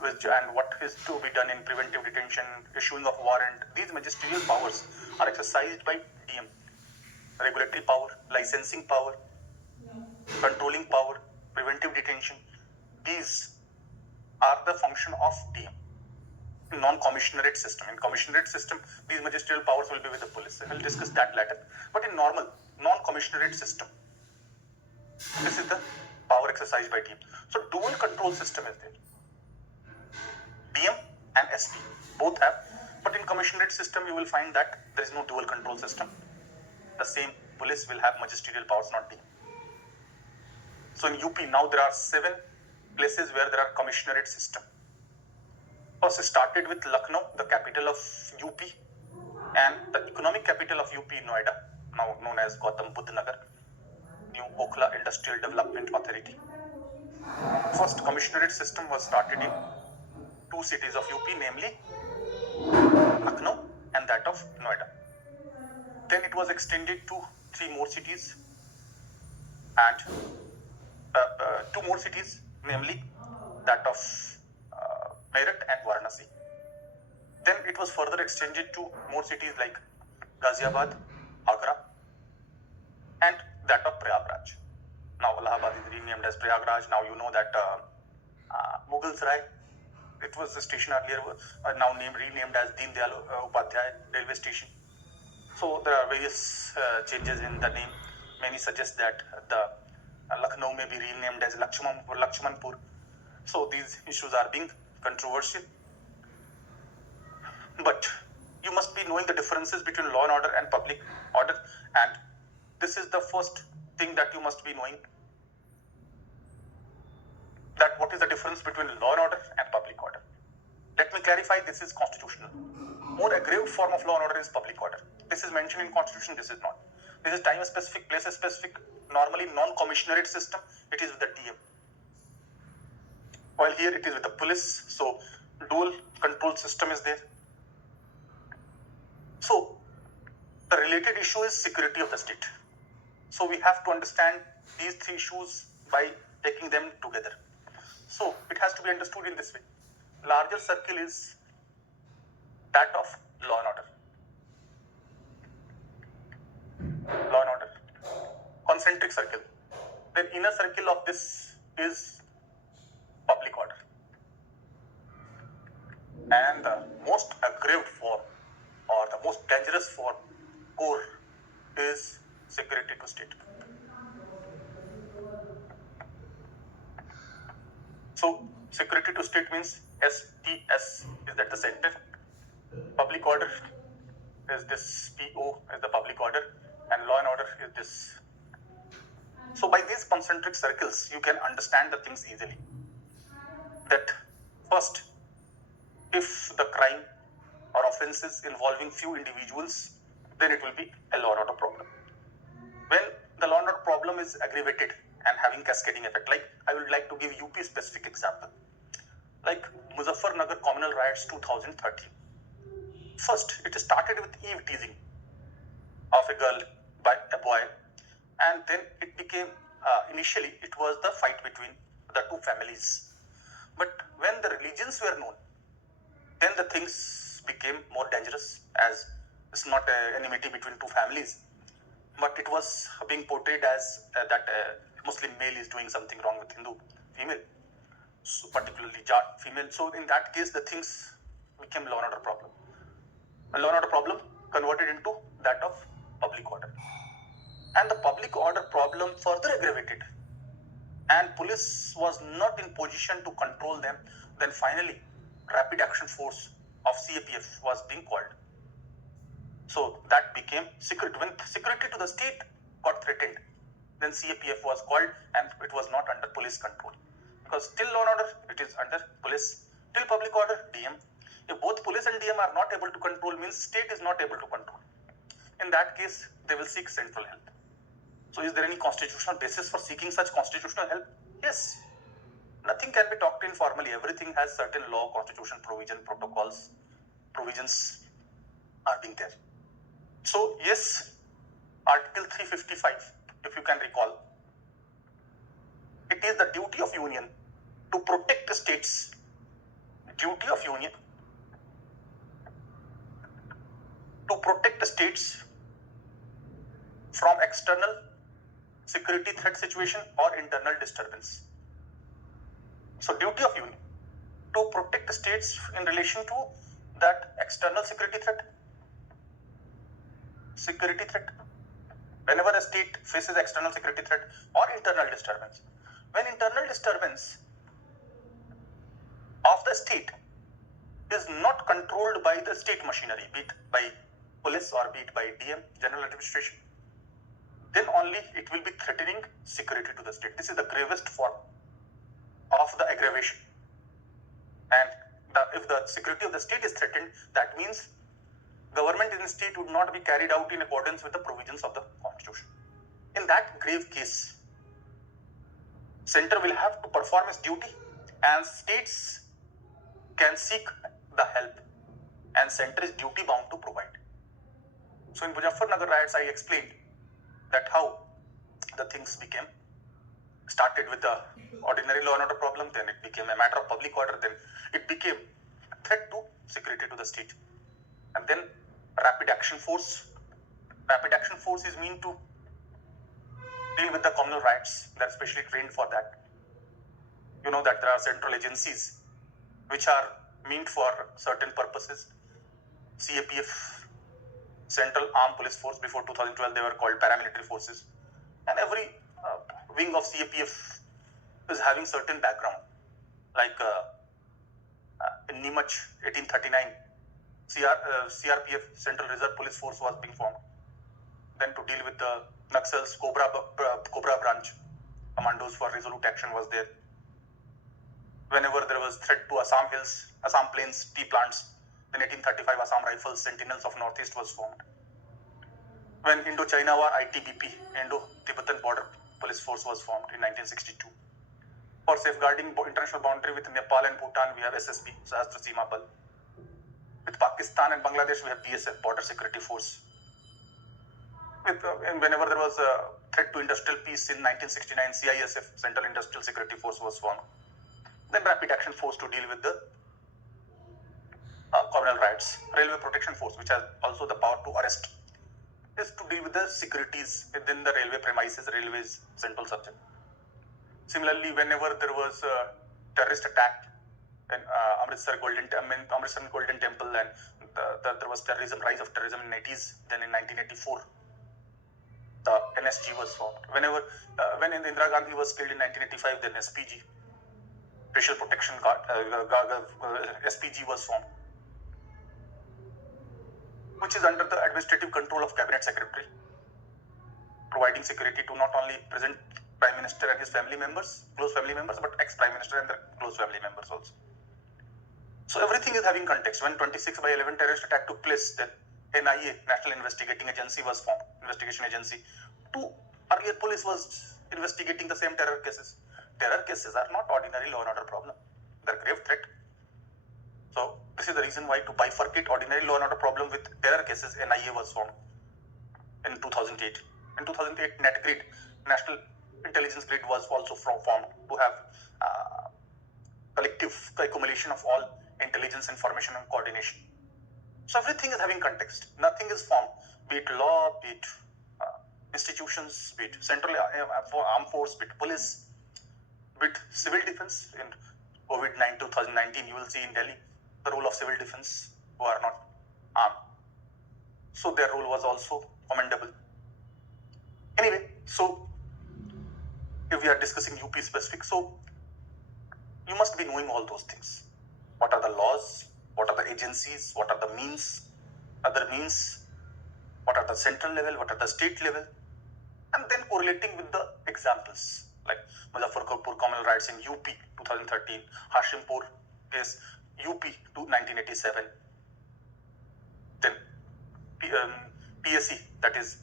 and what is to be done in preventive detention, issuing of warrant, these magisterial powers are exercised by DM. Regulatory power, licensing power, controlling power, preventive detention, these are the function of DM. Non-commissionerate system. In commissionerate system, these magisterial powers will be with the police. We'll discuss that later. But in normal, non-commissionerate system, this is the power exercised by DM. So dual control system is there. DM and SP both have. But in commissionerate system, you will find that there is no dual control system. The same police will have magisterial powers, not DM. So in UP now there are 7 places where there are commissionerate system. First started with Lucknow, the capital of UP, and the economic capital of UP, Noida, now known as Gautam Buddha Nagar, New Okhla Industrial Development Authority. First commissionerate system was started in 2 cities of UP, namely Lucknow and that of Noida. Then it was extended to 3 more cities and 2 more cities, namely that of Meerut and Varanasi. Then it was further extended to more cities like Ghaziabad, Agra, and that of Prayagraj. Now Allahabad is renamed as Prayagraj. Now you know that Mughalsarai, it was a station earlier, now renamed as Deen Dayal Upadhyay railway station. So there are various changes in the name. Many suggest that the Lucknow may be renamed as Lakshmanpur. So these issues are being controversial. But you must be knowing the differences between law and order and public order, and this is the first thing that you must be knowing, that what is the difference between law and order and public order. Let me clarify, this is constitutional. More aggraved form of law and order is public order. This is mentioned in Constitution, this is not. This is time specific, place specific, normally non-commissionerate system, it is with the DM. While here it is with the police, so dual control system is there. So the related issue is security of the state. So we have to understand these 3 issues by taking them together. So it has to be understood in this way. Larger circle is that of law and order. Law and order. Concentric circle. Then inner circle of this is public order. And the most aggraved form or the most dangerous form, core, is security to state. So security to state means STS is at the center. Public order is this PO is the public order, and law and order is this. So by these concentric circles, you can understand the things easily. That first, if the crime or offenses involving few individuals, then it will be a law and order problem. When the law and order problem is aggravated, and having cascading effect. Like I would like to give UP specific example, like Muzaffarnagar communal riots 2013. First, it started with eve teasing of a girl by a boy, and then it became initially it was the fight between the two families. But when the religions were known, then the things became more dangerous, as it's not an enmity between two families, but it was being portrayed as that Muslim male is doing something wrong with Hindu female, so particularly Jat female. So in that case, the things became law and order problem. A law and order problem converted into that of public order, and the public order problem further aggravated, and police was not in position to control them. Then finally, rapid action force of CAPF was being called. So that became security. When security to the state got threatened, then CAPF was called, and it was not under police control. Because till law and order, it is under police. Till public order, DM. If both police and DM are not able to control, means state is not able to control. In that case, they will seek central help. So is there any constitutional basis for seeking such constitutional help? Yes. Nothing can be talked informally. Everything has certain law, constitution, provision, protocols, provisions are being there. So yes, Article 355, if you can recall, it is the duty of union to protect the states. Duty of union to protect the states from external security threat situation or internal disturbance. So duty of union to protect the states in relation to that external security threat. Whenever a state faces external security threat or internal disturbance, when internal disturbance of the state is not controlled by the state machinery, be it by police or be it by DM, general administration, then only it will be threatening security to the state. This is the gravest form of the aggravation. And if the security of the state is threatened, that means government in the state would not be carried out in accordance with the provisions of the constitution. In that grave case, center will have to perform its duty, and states can seek the help, and center is duty bound to provide. So in Muzaffarnagar riots, I explained that how the things started with the ordinary law and order problem, then it became a matter of public order, then it became a threat to security to the state. And then rapid action force. Rapid action force is meant to deal with the communal riots. They are specially trained for that. You know that there are central agencies which are meant for certain purposes. CAPF, Central Armed Police Force, before 2012 they were called paramilitary forces. And every wing of CAPF is having certain background. Like in Neemach, 1839, CRPF, Central Reserve Police Force, was being formed. Then to deal with the Naxals, Cobra branch, commandos for resolute action was there. Whenever there was threat to Assam hills, Assam plains, tea plants, then 1835 Assam Rifles, Sentinels of Northeast was formed. When Indo-China War, ITBP, Indo-Tibetan Border Police Force, was formed in 1962. For safeguarding international boundary with Nepal and Bhutan, we have SSB, Sahastra Seema Bal. With Pakistan and Bangladesh, we have BSF, Border Security Force. And whenever there was a threat to industrial peace in 1969, CISF, Central Industrial Security Force, was formed. Then Rapid Action Force to deal with the communal riots. Railway Protection Force, which has also the power to arrest, is to deal with the securities within the railway premises, railways, central subject. Similarly, whenever there was a terrorist attack in Amritsar Golden Temple, and there was terrorism, rise of terrorism in 80s, then in 1984, the NSG was formed. When Indira Gandhi was killed in 1985, then SPG, Special Protection Guard, SPG was formed, which is under the administrative control of Cabinet Secretary, providing security to not only present Prime Minister and his family members, close family members, but ex-Prime Minister and their close family members also. So everything is having context. When 26/11 terrorist attack took place, then NIA, National Investigating Agency, was formed, investigation agency. Earlier police was investigating the same terror cases. Terror cases are not ordinary law and order problem. They're grave threat. So this is the reason why to bifurcate ordinary law and order problem with terror cases, NIA was formed in 2008. In 2008, NATGRID, National Intelligence Grid, was also formed to have collective accumulation of all intelligence, information and coordination. So everything is having context. Nothing is formed, be it law, be it institutions, be it central armed force, be it police, be it civil defense. In COVID-19 2019, you will see in Delhi the role of civil defense who are not armed. So their role was also commendable. Anyway, so if we are discussing UP specific, so you must be knowing all those things. What are the laws? What are the agencies? What are the means? Other means? What are the central level? What are the state level? And then correlating with the examples like Muzaffarpur communal rights in UP 2013, Hashimpur case UP to 1987. Then PSC, that is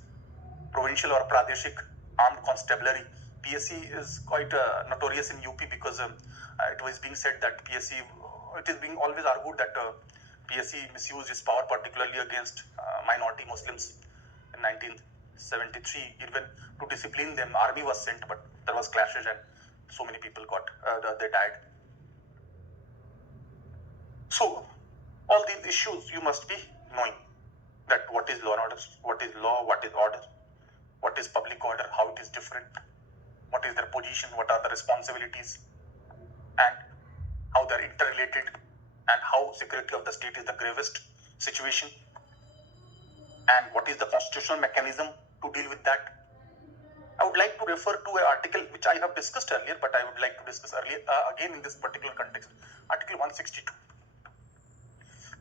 provincial or Pradeshik Armed Constabulary. PSC is quite notorious in UP because it was being said that PSC, it is being always argued that PSC misused its power, particularly against minority Muslims in 1973. Even to discipline them, army was sent, but there was clashes and so many people they died. So all these issues you must be knowing, that what is law and order, what is law, what is order, what is public order, how it is different, what is their position, what are the responsibilities, and how they are interrelated, and how security of the state is the gravest situation, and what is the constitutional mechanism to deal with that. I would like to refer to an article which I have discussed earlier, but I would like to discuss again in this particular context. Article 162.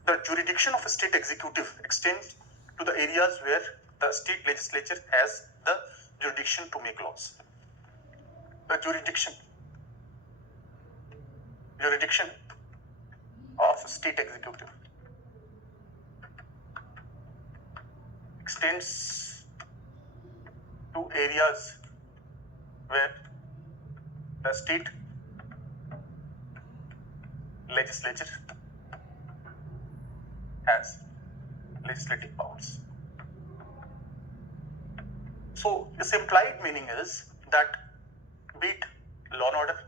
The jurisdiction of a state executive extends to the areas where the state legislature has the jurisdiction to make laws. The jurisdiction of state executive extends to areas where the state legislature has legislative powers. So its implied meaning is that be it law and order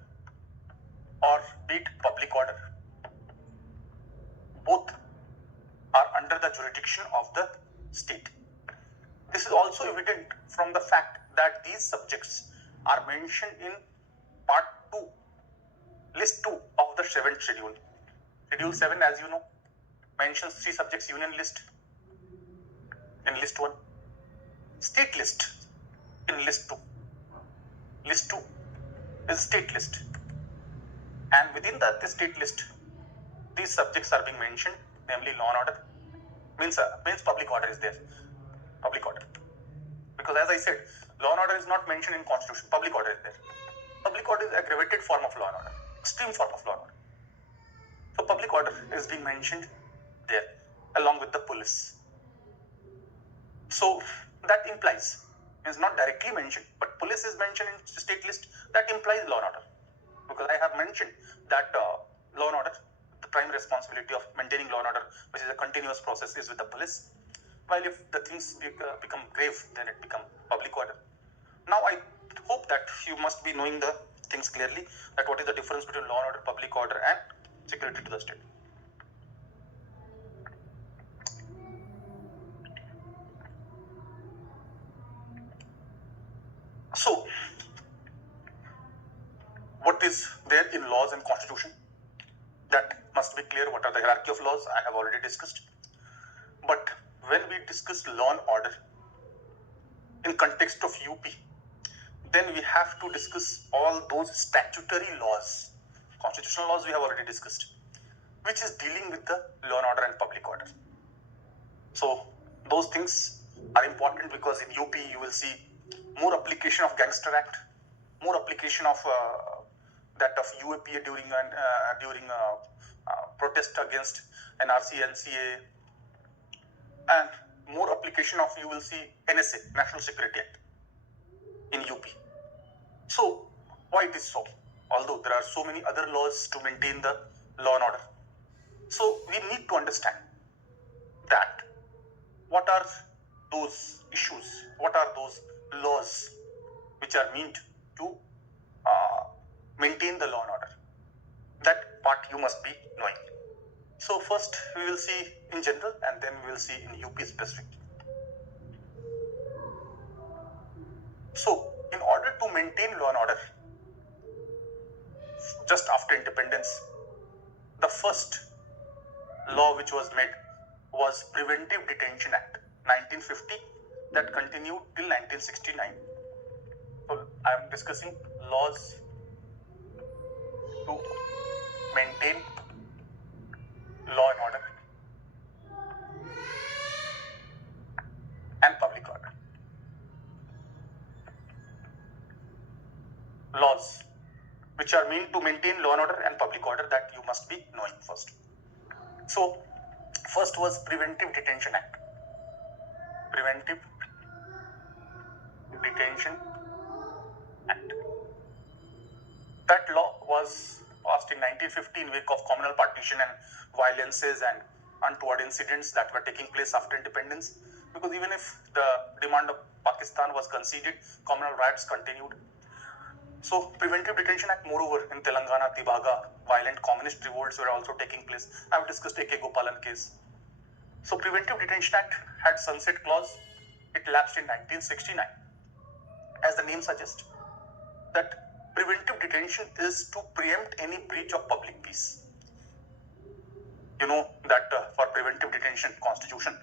or be it public order, both are under the jurisdiction of the state. This is also evident from the fact that these subjects are mentioned in part 2, list 2 of the 7th schedule. Schedule 7, as you know, mentions 3 subjects union list in list 1, state list in list 2. List 2 is state list, and within the state list, these subjects are being mentioned, namely law and order, means public order is there. Public order, because as I said, law and order is not mentioned in constitution. Public order is there. Public order is aggravated form of law and order, extreme form of law and order. So public order is being mentioned there along with the police. So that implies, is not directly mentioned, but police is mentioned in state list. That implies law and order, because I have mentioned that law and order, the prime responsibility of maintaining law and order, which is a continuous process, is with the police. While if the things become grave, then it becomes public order. Now I hope that you must be knowing the things clearly, that what is the difference between law and order, public order and security to the state. So what is there in laws and constitution? That must be clear. What are the hierarchy of laws? I have already discussed. But when we discuss law and order in context of UP, then we have to discuss all those statutory laws. Constitutional laws we have already discussed, which is dealing with the law and order and public order. So those things are important, because in UP you will see more application of Gangster Act, more application of that of UAPA during protest against NRC, NCA, and more application of, you will see, NSA, National Security Act in UP. So why it is so? Although there are so many other laws to maintain the law and order, so we need to understand that what are those issues, what are those laws which are meant to maintain the law and order. That part you must be knowing. So first we will see in general and then we will see in UP specific. So in order to maintain law and order, just after independence, the first law which was made was Preventive Detention Act 1950 that continued till 1969. So I am discussing laws to maintain law and order and public order. Laws which are meant to maintain law and order and public order that you must be knowing first. So first was Preventive Detention Act. Preventive Detention Act. That law was passed in 1950 in wake of communal partition and violences and untoward incidents that were taking place after independence. Because even if the demand of Pakistan was conceded, communal riots continued. So Preventive Detention Act, moreover, in Telangana, Tibaga, violent communist revolts were also taking place. I have discussed A.K. Gopalan case. So Preventive Detention Act had sunset clause. It lapsed in 1969. As the name suggests, that preventive detention is to preempt any breach of public peace. You know that for preventive detention, Constitution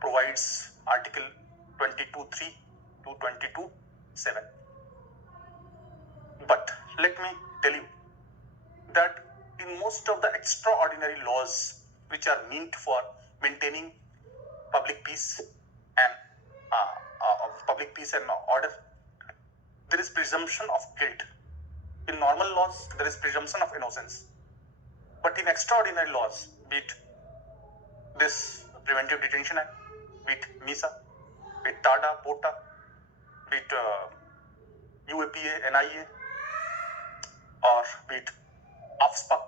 provides Article 22.3 to 22.7. But let me tell you that in most of the extraordinary laws which are meant for maintaining public peace and order, there is presumption of guilt. In normal laws, there is presumption of innocence. But in extraordinary laws, be it this Preventive Detention Act, be it MISA, be it TADA, POTA, be it UAPA, NIA, or be it AFSPA,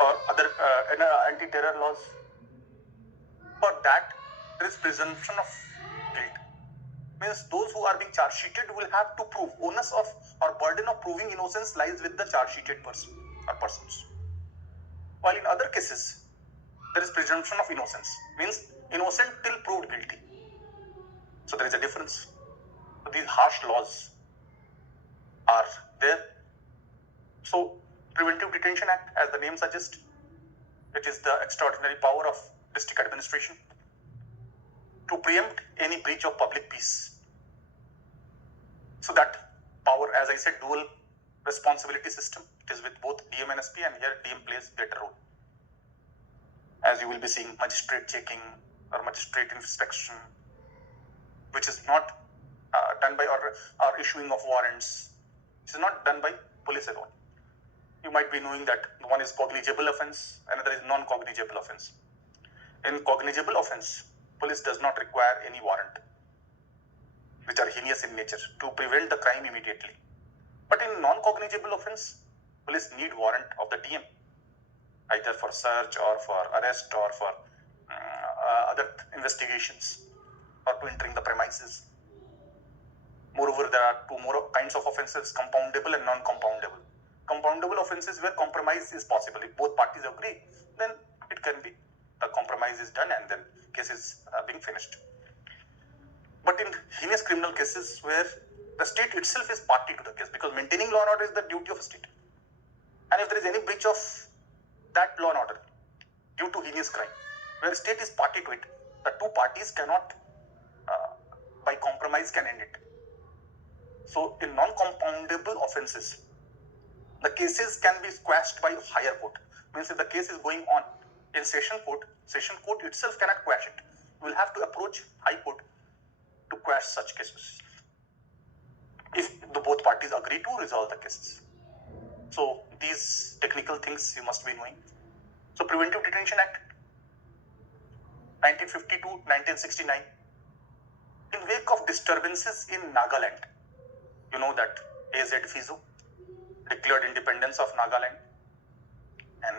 or other anti-terror laws, for that there is presumption of guilt. Means those who are being charge sheeted will have to prove. Onus of or burden of proving innocence lies with the charge sheeted person or persons. While in other cases, there is presumption of innocence. Means innocent till proved guilty. So there is a difference. So these harsh laws are there. So Preventive Detention Act, as the name suggests, it is the extraordinary power of district administration to preempt any breach of public peace. So that power, as I said, dual responsibility system. It is with both DM and SP, and here DM plays greater role. As you will be seeing, magistrate checking or magistrate inspection, which is not done by or issuing of warrants. It is not done by police alone. You might be knowing that one is cognizable offense, another is non-cognizable offense. In cognizable offense, police does not require any warrant, which are heinous in nature, to prevent the crime immediately. But in non-cognizable offense, police need warrant of the DM, either for search or for arrest or for other investigations or to entering the premises. Moreover, there are two more kinds of offenses, compoundable and non-compoundable. Compoundable offenses where compromise is possible. If both parties agree, then it can be, the compromise is done and then case is being finished. But in heinous criminal cases where the state itself is party to the case, because maintaining law and order is the duty of a state. And if there is any breach of that law and order due to heinous crime, where state is party to it, the two parties cannot, by compromise, can end it. So in non-compoundable offenses, the cases can be squashed by higher court. Means if the case is going on in session court itself cannot quash it. You will have to approach high court to quash such cases, if the both parties agree to resolve the cases. So these technical things you must be knowing. So Preventive Detention Act 1950 to 1969, in wake of disturbances in Nagaland, You know that AZ Fizo declared independence of Nagaland, and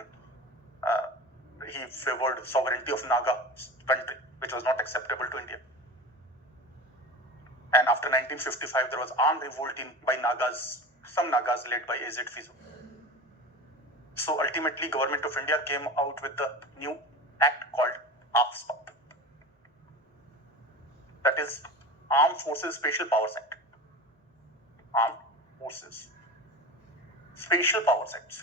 he favored sovereignty of Naga country, which was not acceptable to India. And after 1955, there was armed revolt by Nagas, some Nagas led by AZ Fizo. So ultimately, Government of India came out with the new act called AFSPA. That is Armed Forces Special Powers Act. Armed Forces Special Powers Act.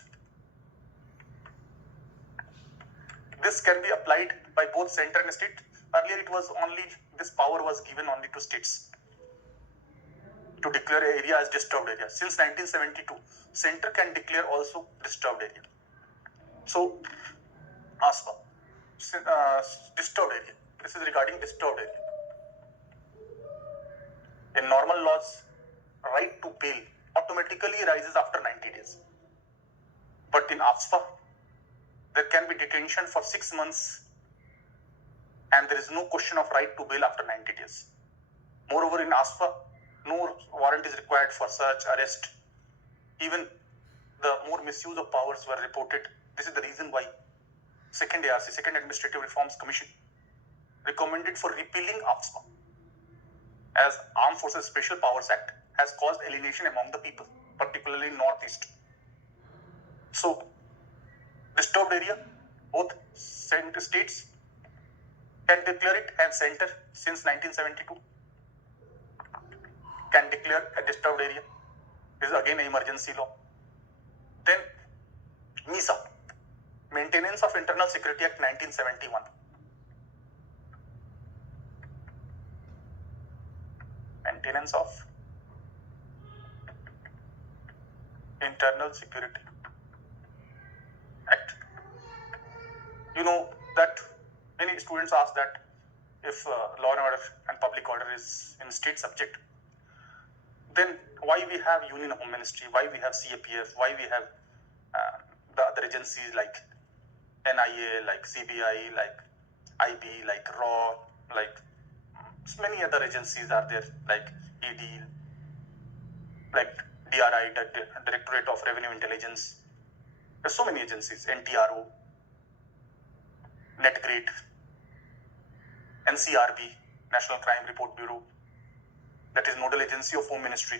This can be applied by both center and state. Earlier, it was only, this power was given only to states to declare an area as disturbed area. Since 1972, center can declare also disturbed area. So, ASPA, disturbed area. This is regarding disturbed area. In normal laws, right to bail automatically rises after 90 days. But in AFSPA, there can be detention for 6 months and there is no question of right to bail after 90 days. Moreover, in ASPA, no warrant is required for search, arrest. Even the more misuse of powers were reported. This is the reason why Second ARC, Second Administrative Reforms Commission, recommended for repealing AFSPA, as Armed Forces Special Powers Act has caused alienation among the people, particularly in Northeast. So, disturbed area, both states can declare it, and center since 1972 can declare a disturbed area. This is again an emergency law. Then MISA, Maintenance of Internal Security Act 1971. Maintenance of Internal Security Act. You know that many students ask that if law and order and public order is in state subject, then why we have Union Home Ministry, why we have CAPF, why we have the other agencies like NIA, like CBI, like IB, like RAW, like many other agencies are there, like ED, like DRI, Directorate of Revenue Intelligence. There's so many agencies, NTRO, NetGrade, NCRB, National Crime Report Bureau, that is Nodal Agency of Home Ministry.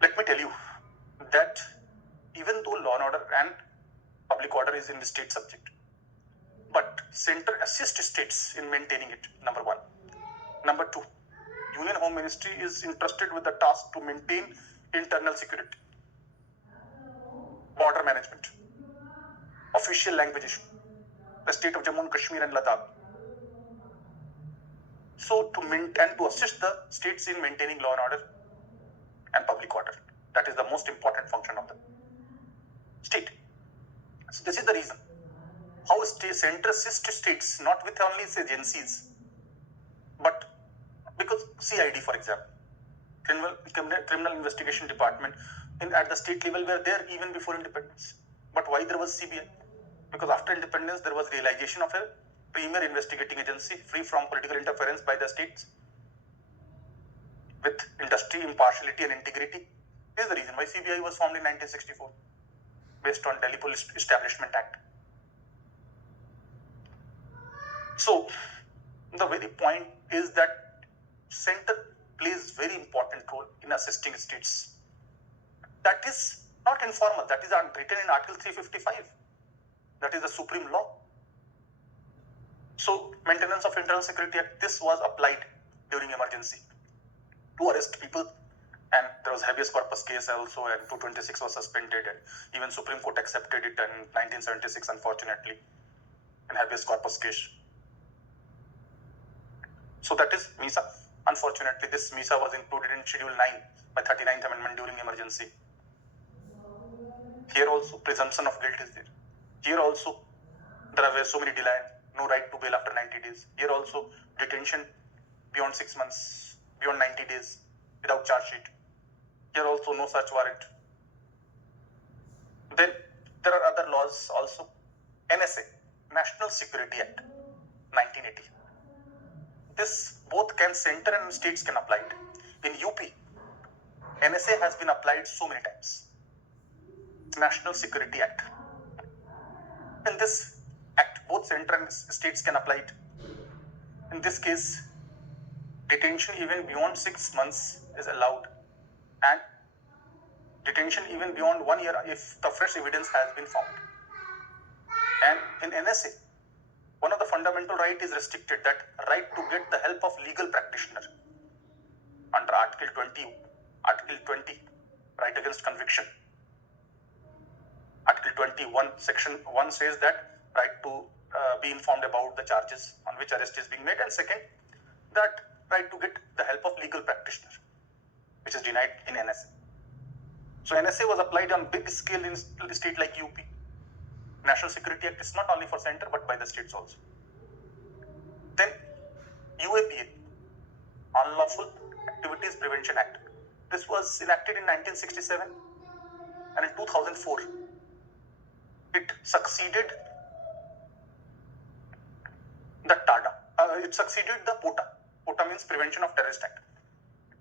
Let me tell you that even though law and order and public order is in the state subject, but center assists states in maintaining it, number one. Number two, Union Home Ministry is entrusted with the task to maintain internal security, border management, official language issue, the state of Jammu and Kashmir and Ladakh. So to maintain, to assist the states in maintaining law and order and public order. That is the most important function of the state. So this is the reason how center assists states, not with only its agencies, but because CID, for example, Criminal Investigation Department at the state level were there even before independence. But why there was CBI? Because after independence there was realization of a premier investigating agency free from political interference by the states, with industry, impartiality and integrity. This is the reason why CBI was formed in 1964 based on Delhi Police Establishment Act. So the very point is that center plays very important role in assisting states. That is not informal, that is written in Article 355. That is the supreme law. So Maintenance of Internal Security Act, this was applied during emergency to arrest people, and there was habeas corpus case also, and 226 was suspended, and even Supreme Court accepted it in 1976, unfortunately, in habeas corpus case. So that is MISA. Unfortunately, this MISA was included in Schedule 9 by 39th Amendment during emergency. Here also, presumption of guilt is there. Here also, there were so many delays, no right to bail after 90 days. Here also, detention beyond 6 months, beyond 90 days, without charge sheet. Here also, no search warrant. Then, there are other laws also. NSA, National Security Act, 1980. This both can center and states can apply it. In UP, NSA has been applied so many times. National Security Act. In this act, both center and states can apply it. In this case, detention even beyond 6 months is allowed, and detention even beyond 1 year if the fresh evidence has been found. And in NSA, one of the fundamental right is restricted, that right to get the help of legal practitioner under Article 20, right against conviction. Article 21, Section 1 says that right to be informed about the charges on which arrest is being made, and second, that right to get the help of legal practitioner, which is denied in NSA. So NSA was applied on big scale in a state like UP. National Security Act is not only for center but by the states also. Then UAPA, Unlawful Activities Prevention Act. This was enacted in 1967, and in 2004 it succeeded the TADA. It succeeded the POTA. POTA means Prevention of Terrorist Act.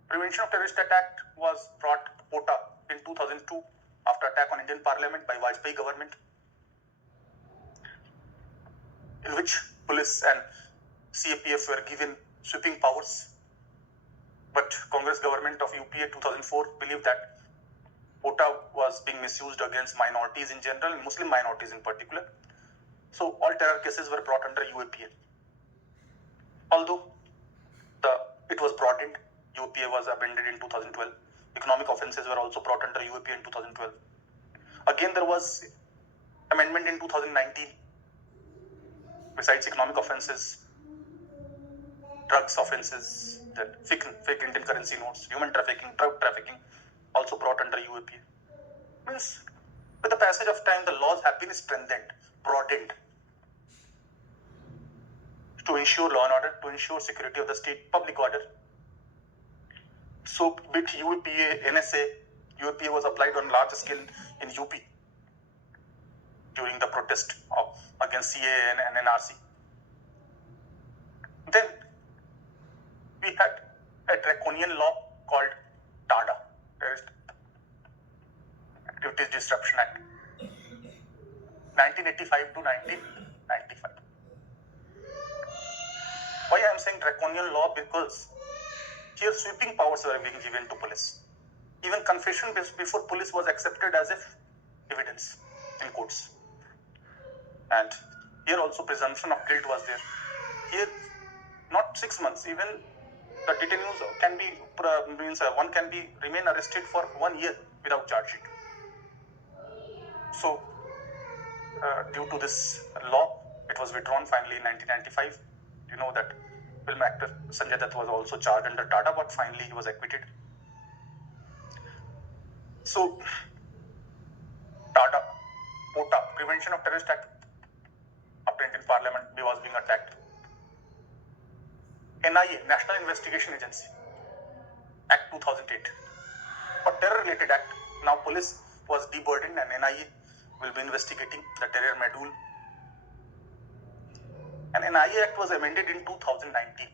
Prevention of Terrorist Act was brought POTA in 2002 after attack on Indian Parliament by Vajpayee government, in which police and CAPF were given sweeping powers. But Congress government of UPA 2004 believed that POTA was being misused against minorities in general and Muslim minorities in particular. So all terror cases were brought under UAPA. Although it was broadened, UAPA was amended in 2012. Economic offences were also brought under UAPA in 2012. Again, there was amendment in 2019. Besides economic offences, drugs offences, fake Indian currency notes, human trafficking, drug trafficking, also brought under UAPA. Means, with the passage of time, the laws have been strengthened, broadened, to ensure law and order, to ensure security of the state, public order. So, with UAPA, NSA, UAPA was applied on large scale in UP during the protest against CAA and NRC. Then, we had a draconian law called TADA, Terrorist Activities Disruption Act, 1985 to 1995. Why I am saying draconian law? Because here sweeping powers were being given to police. Even confession before police was accepted as if evidence in courts. And here also presumption of guilt was there. Here, not 6 months, even the detainees can be, one can be remain arrested for 1 year without charge sheet. So, due to this law, it was withdrawn finally in 1995. You know that film actor Sanjay Dutt was also charged under TADA, but finally he was acquitted. So, TADA, POTA, Prevention of Terrorist Act, after Indian Parliament was being attacked. NIA, National Investigation Agency, Act 2008. For terror-related act, now police was deburdened and NIA will be investigating the terror module. And NIA Act was amended in 2019.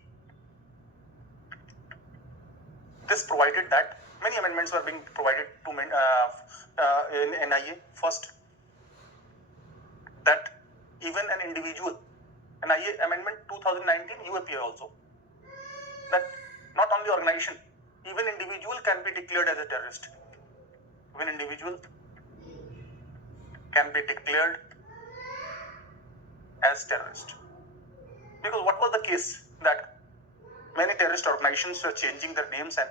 This provided that many amendments were being provided to in NIA. First, that even an individual, NIA Amendment 2019, UAPA also, that not only organization, even individual can be declared as a terrorist. Even individual can be declared as terrorist. Because what was the case? That many terrorist organizations were changing their names, and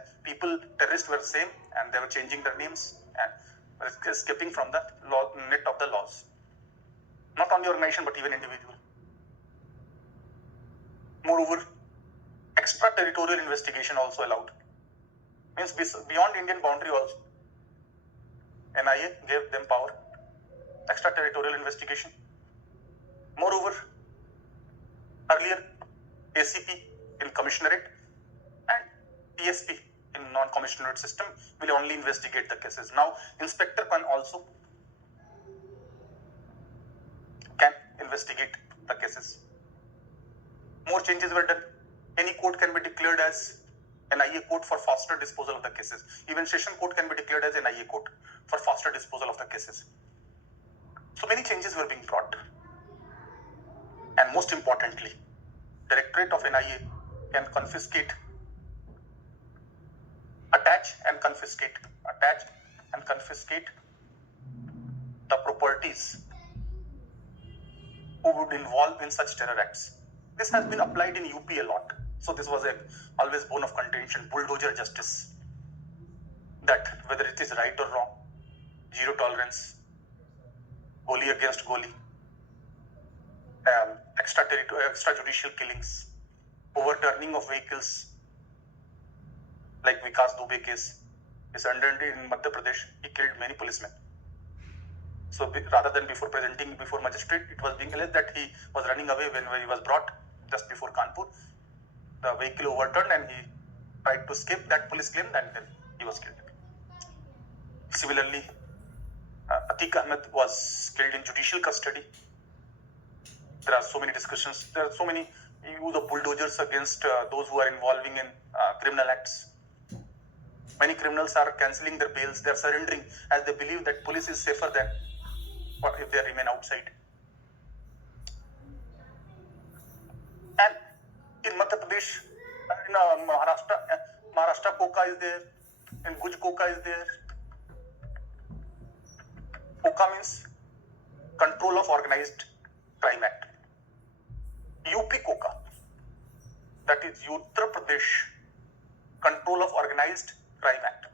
terrorists were same, and they were changing their names and were escaping from the net of the laws. Not only organization, but even individual. Moreover, extraterritorial investigation also allowed. Means beyond Indian boundary also. NIA gave them power. Extraterritorial investigation. Moreover, earlier ACP in commissionerate and TSP in non-commissionerate system will only investigate the cases. Now, inspector can also investigate the cases. More changes were done. Any court can be declared as NIA court for faster disposal of the cases. Even session court can be declared as NIA court for faster disposal of the cases. So many changes were being brought. And most importantly, Directorate of NIA can confiscate, attach and confiscate the properties who would involve in such terror acts. This has been applied in UP a lot. So this was always bone of contention, bulldozer justice. That whether it is right or wrong, zero tolerance, goli against goli, extrajudicial killings, overturning of vehicles, like Vikas Dubey case. Is under in Madhya Pradesh, he killed many policemen. So rather than presenting before magistrate, it was being alleged that he was running away when he was brought just before Kanpur. The vehicle overturned and he tried to escape. That police claimed, and then he was killed. Similarly, Atiq Ahmed was killed in judicial custody. There are so many discussions. There are so many use of bulldozers against those who are involving in criminal acts. Many criminals are cancelling their bails. They are surrendering as they believe that police is safer than if they remain outside. And in Madhya Pradesh, in Maharashtra Coca is there, and Guj Coca is there. Coca means Control of Organized Crime Act. UP Coca, that is Uttar Pradesh Control of Organized Crime Act,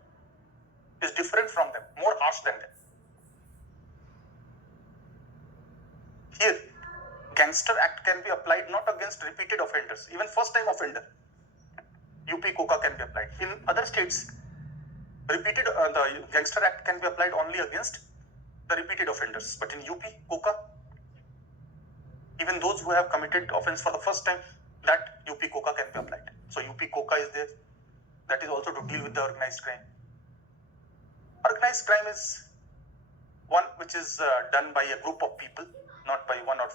is different from them, more harsh than them. Here, Gangster Act can be applied not against repeated offenders, even first time offender. UP Coca can be applied. In other states, the Gangster Act can be applied only against the repeated offenders. But in UP Coca, even those who have committed offense for the first time, that UP Coca can be applied. So UP Coca is there. That is also to deal with the organized crime. Organized crime is one which is done by a group of people, not by one or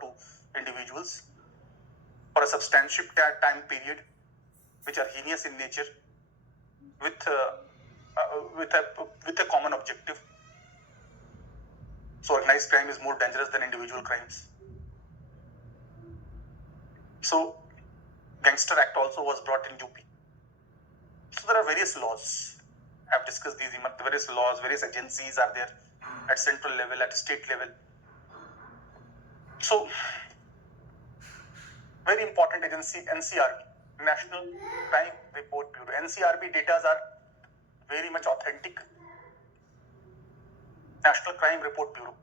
two individuals, for a substantial time period, which are heinous in nature, with a common objective. So organized crime is more dangerous than individual crimes. So Gangster Act also was brought in UP. So there are various laws. I have discussed these. Various laws, various agencies are there at central level, at state level. So very important agency, NCRB, National Crime Report Bureau. NCRB data are very much authentic. National Crime Report Bureau.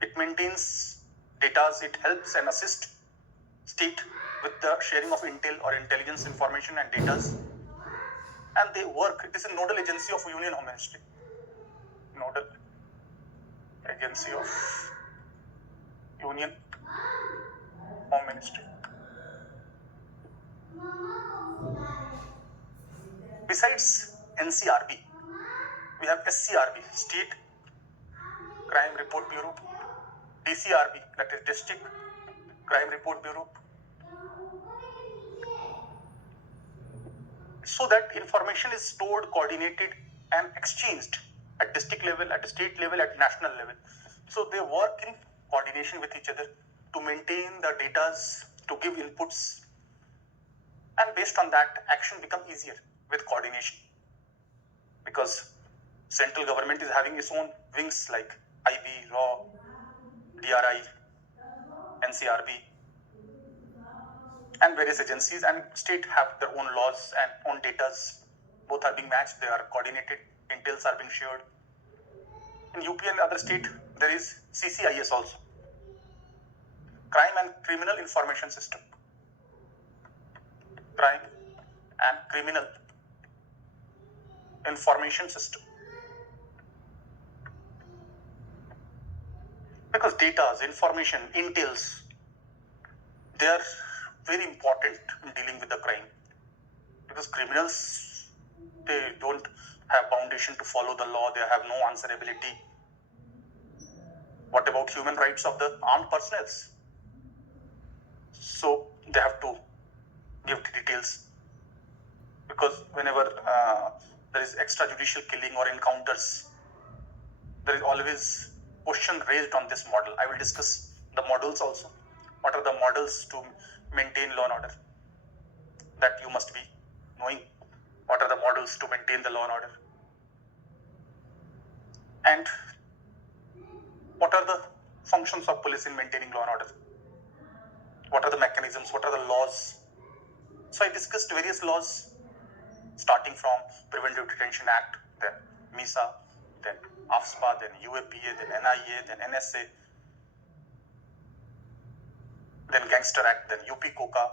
It maintains data, it helps and assists state with the sharing of intel or intelligence information and data. And they work, it is a nodal agency of Union Home Ministry. Nodal agency of Union Home Ministry. Besides NCRB, we have SCRB, State Crime Report Bureau, DCRB, that is District Crime Report Bureau. So that information is stored, coordinated and exchanged at district level, at state level, at national level. So they work in coordination with each other to maintain the data, to give inputs, and based on that, action becomes easier with coordination. Because central government is having its own wings like IB, RAW, DRI, NCRB, and various agencies, and state have their own laws and own data. Both are being matched, they are coordinated, intels are being shared. In UP and other state, there is CCIS also, Crime and Criminal Information System. Crime and Criminal Information System. Because data, information, intels, they are very important in dealing with the crime. Because criminals, they don't have foundation to follow the law, they have no answerability. What about human rights of the armed personnel? So they have to give details. because whenever there is extrajudicial killing or encounters, there is always question raised on this model. I will discuss the models also. What are the models to maintain law and order? That you must be knowing. What are the models to maintain the law and order? And what are the functions of police in maintaining law and order? What are the mechanisms? What are the laws? So I discussed various laws, starting from Preventive Detention Act, then MISA, then AFSPA, then UAPA, then NIA, then NSA, then Gangster Act, then UP COCA,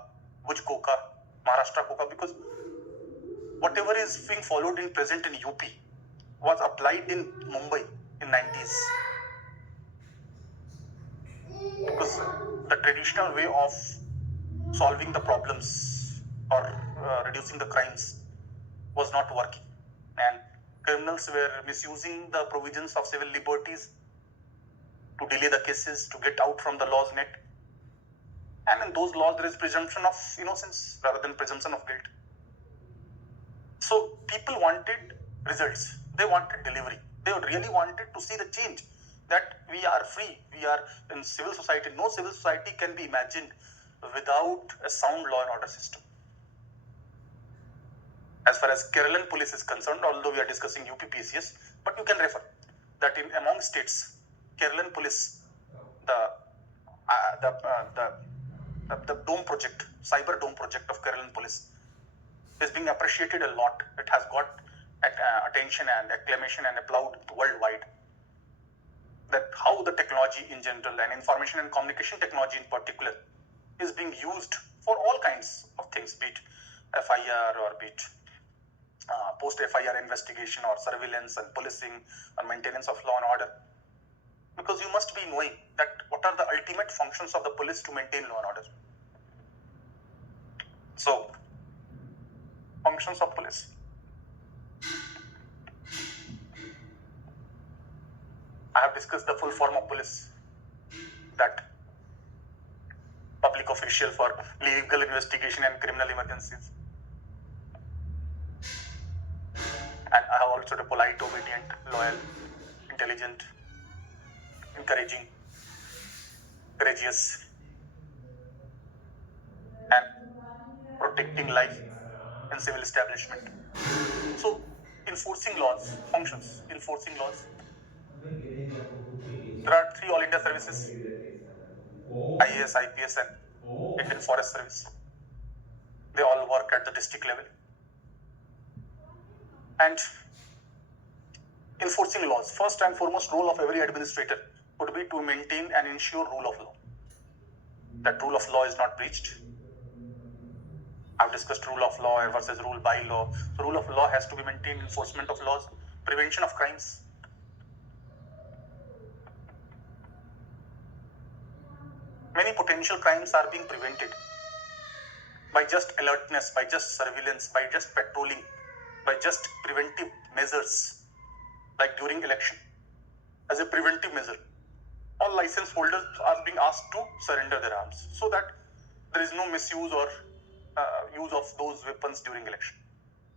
Bhuj COCA, Maharashtra COCA, because whatever is being followed in present in UP was applied in Mumbai in 90s. Because the traditional way of solving the problems or reducing the crimes was not working, and criminals were misusing the provisions of civil liberties to delay the cases, to get out from the law's net. And in those laws, there is presumption of innocence rather than presumption of guilt. So people wanted results. They wanted delivery. They really wanted to see the change, that we are free. We are in civil society. No civil society can be imagined without a sound law and order system. As far as Kerala police is concerned, although we are discussing UPPCS, but you can refer that in among states, Kerala police, the Dome project, cyber Dome project of Kerala police is being appreciated a lot. It has got attention and acclamation and applaud worldwide. That how the technology in general and information and communication technology in particular is being used for all kinds of things, be it FIR or be it post-FIR investigation or surveillance and policing or maintenance of law and order. Because you must be knowing that what are the ultimate functions of the police to maintain law and order. So, functions of police. I have discussed the full form of police, that public official for legal investigation and criminal emergencies. And I have also the polite, obedient, loyal, intelligent, encouraging, courageous, and protecting life in civil establishment. So, enforcing laws, functions, enforcing laws. There are 3 All India services, IAS, IPS, and Indian Forest Service. They all work at the district level. And enforcing laws, first and foremost role of every administrator would be to maintain and ensure rule of law. That rule of law is not breached. I've discussed rule of law versus rule by law. So rule of law has to be maintained, enforcement of laws, prevention of crimes. Many potential crimes are being prevented by just alertness, by just surveillance, by just patrolling, by just preventive measures, like during election. As a preventive measure, all license holders are being asked to surrender their arms so that there is no misuse or use of those weapons during election,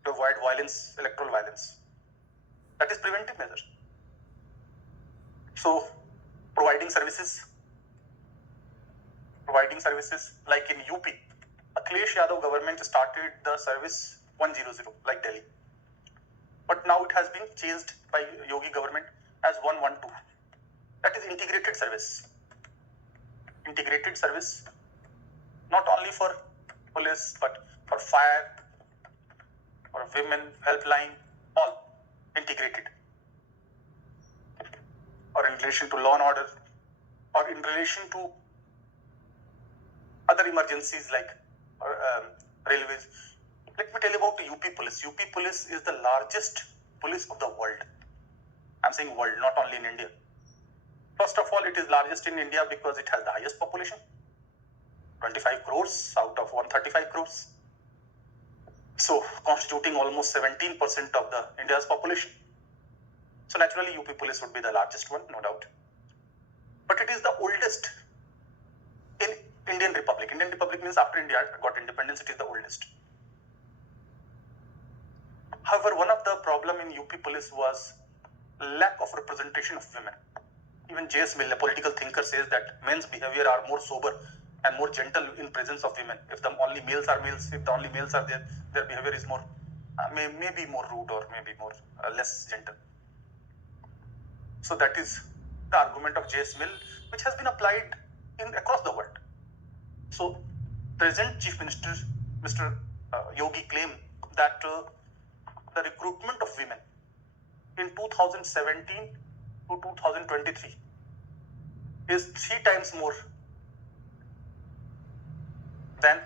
to avoid violence, electoral violence. That is preventive measure. So, providing services like in UP, Akhilesh Yadav government started the service 100 like Delhi. But now it has been changed by Yogi government as 112. That is integrated service. Integrated service, not only for police, but for fire, for women, helpline, all integrated. Or in relation to law and order, or in relation to other emergencies like railways. Let me tell you about the UP police. UP police is the largest police of the world. I'm saying world, not only in India. First of all, it is largest in India because it has the highest population, 25 crores out of 135 crores. So, constituting almost 17% of the India's population. So, naturally, UP police would be the largest one, no doubt. But it is the oldest in Indian Republic. Indian Republic means after India got independence, it is the oldest. However, one of the problem in UP police was lack of representation of women. Even J.S. Mill, a political thinker, says that men's behavior are more sober and more gentle in presence of women. If the only males are males, if the only males are there, their behavior is more, maybe more rude or maybe more less gentle. So that is the argument of J.S. Mill, which has been applied in across the world. So, present Chief Minister Mr. Yogi claimed that the recruitment of women in 2017 to 2023 is 3 times more than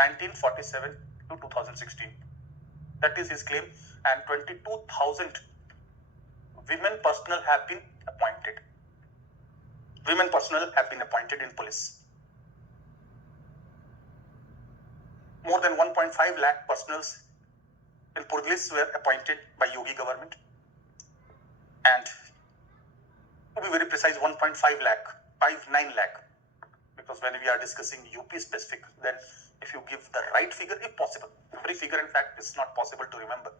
1947 to 2016. That is his claim, and 22,000 women personnel have been appointed. Women personnel have been appointed in police. More than 1.5 lakh personnels in police were appointed by Yogi government, and to be very precise, 1.5 lakh, 59 lakh, because when we are discussing UP specific, then if you give the right figure, if possible, every figure in fact is not possible to remember,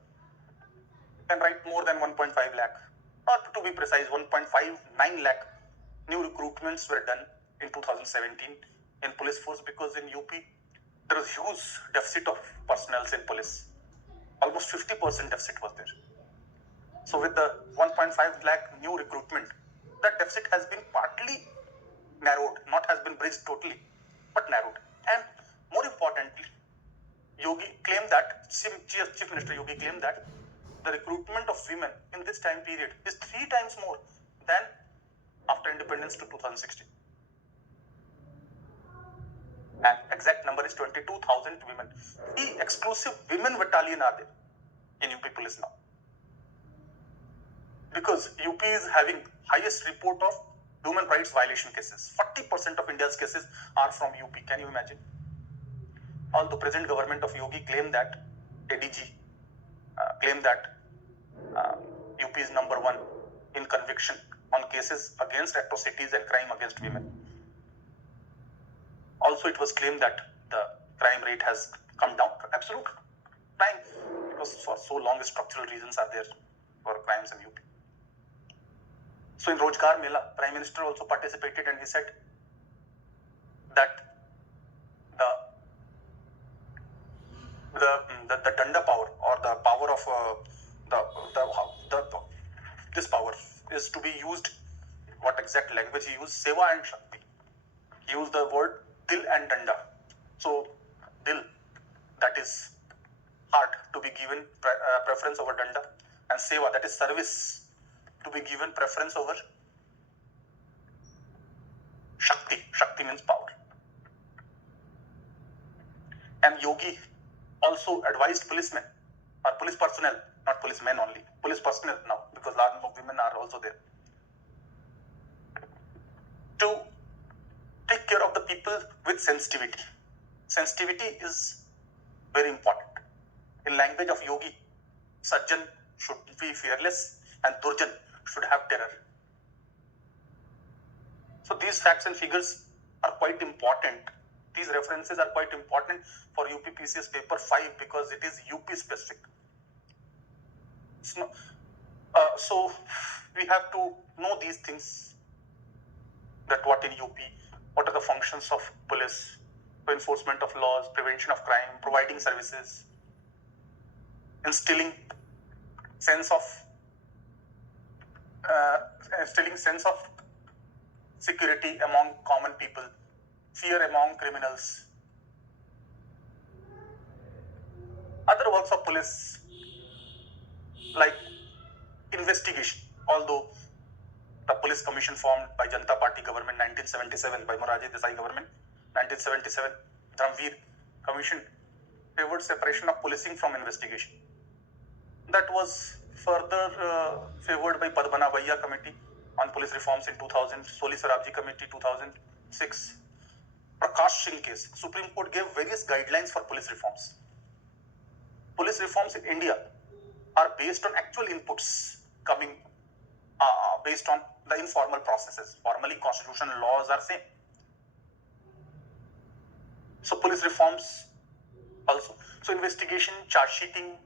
then write more than 1.5 lakh, or to be precise, 1.59 lakh new recruitments were done in 2017 in police force, because in UP there was huge deficit of personnel in police. Almost 50% deficit was there. So with the 1.5 lakh new recruitment, that deficit has been partly narrowed, not has been bridged totally, but narrowed. And more importantly, Yogi claimed that, Chief Minister Yogi claimed that the recruitment of women in this time period is 3 times more than after independence to 2016. And exact number is 22,000 women. The exclusive women battalion are there in UP police now. Because UP is having highest report of human rights violation cases. 40% of India's cases are from UP. Can you imagine? Although present government of Yogi claimed that, ADG claimed that UP is number 1 in conviction on cases against atrocities and crime against women. Also, it was claimed that the crime rate has come down. Absolute crime, because for so long structural reasons are there for crimes in UP. So in Rozgar Mela, Prime Minister also participated, and he said that the Danda power, or the power of this power is to be used. What exact language he used? Seva and Shakti. He used the word Dil and Danda. So Dil, that is heart, to be given preference over Danda, and Seva, that is service, to be given preference over Shakti. Shakti means power. And Yogi also advised policemen, or police personnel, not policemen only, police personnel now, because large number of women are also there, to take care of the people with sensitivity. Sensitivity is very important. In language of Yogi, Sajjan should be fearless and Durjan should have terror. So these facts and figures are quite important. These references are quite important for UPPCS paper 5, because it is UP specific. So we have to know these things, that what in UP, what are the functions of police, enforcement of laws, prevention of crime, providing services, instilling sense of security among common people, fear among criminals. Other works of police, like investigation, although the police commission formed by Janata Party government 1977, by Morarji Desai government 1977, Dhamveer commission favored separation of policing from investigation. That was further favored by Padmana Bhaiya committee on police reforms in 2000, Soli Sarabji committee 2006. Prakash Singh case, Supreme Court gave various guidelines for police reforms. Police reforms in India are based on actual inputs coming based on the informal processes. Formally, constitutional laws are same. So police reforms also. So investigation, charge sheeting,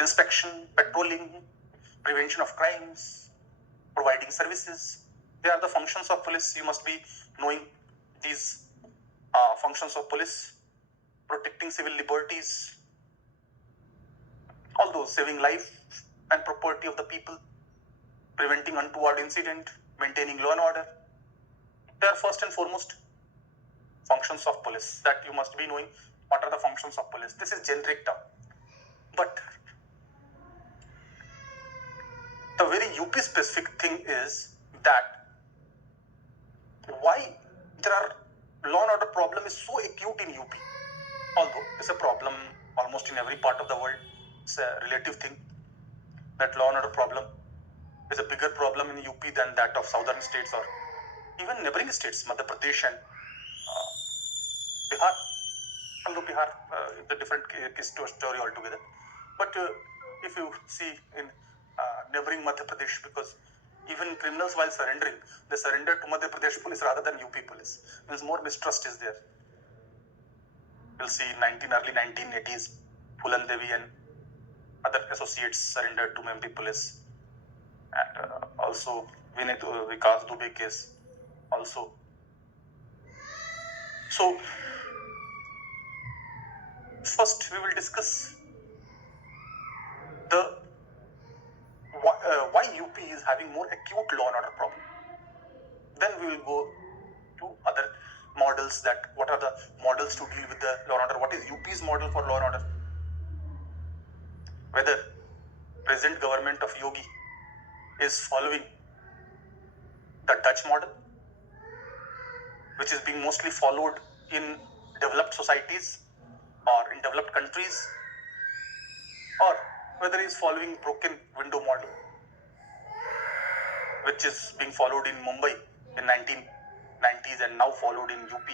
inspection, patrolling, prevention of crimes, providing services. They are the functions of police. You must be knowing these functions of police: protecting civil liberties, all those, saving life and property of the people, preventing untoward incident, maintaining law and order. They are first and foremost functions of police that you must be knowing. What are the functions of police? This is generic term, but the very UP specific thing is that why there are law and order problem is so acute in UP. Although it's a problem almost in every part of the world, it's a relative thing that law and order problem is a bigger problem in UP than that of southern states or even neighboring states, Madhya Pradesh and Bihar. Although Bihar is a different story altogether. But if you see in neighboring Madhya Pradesh, because even criminals while surrendering, they surrender to Madhya Pradesh police rather than UP police. Means more mistrust is there. You'll see early 1980s, Phulan Devi and other associates surrendered to MP police. And also Vikas Dubey case also. So first we will discuss the why UP is having more acute law and order problem. Then we will go to other models, that what are the models to deal with the law and order, what is UP's model for law and order, whether present government of Yogi is following the Dutch model, which is being mostly followed in developed societies or in developed countries, or whether he is following broken window model, which is being followed in Mumbai in 1990s and now followed in UP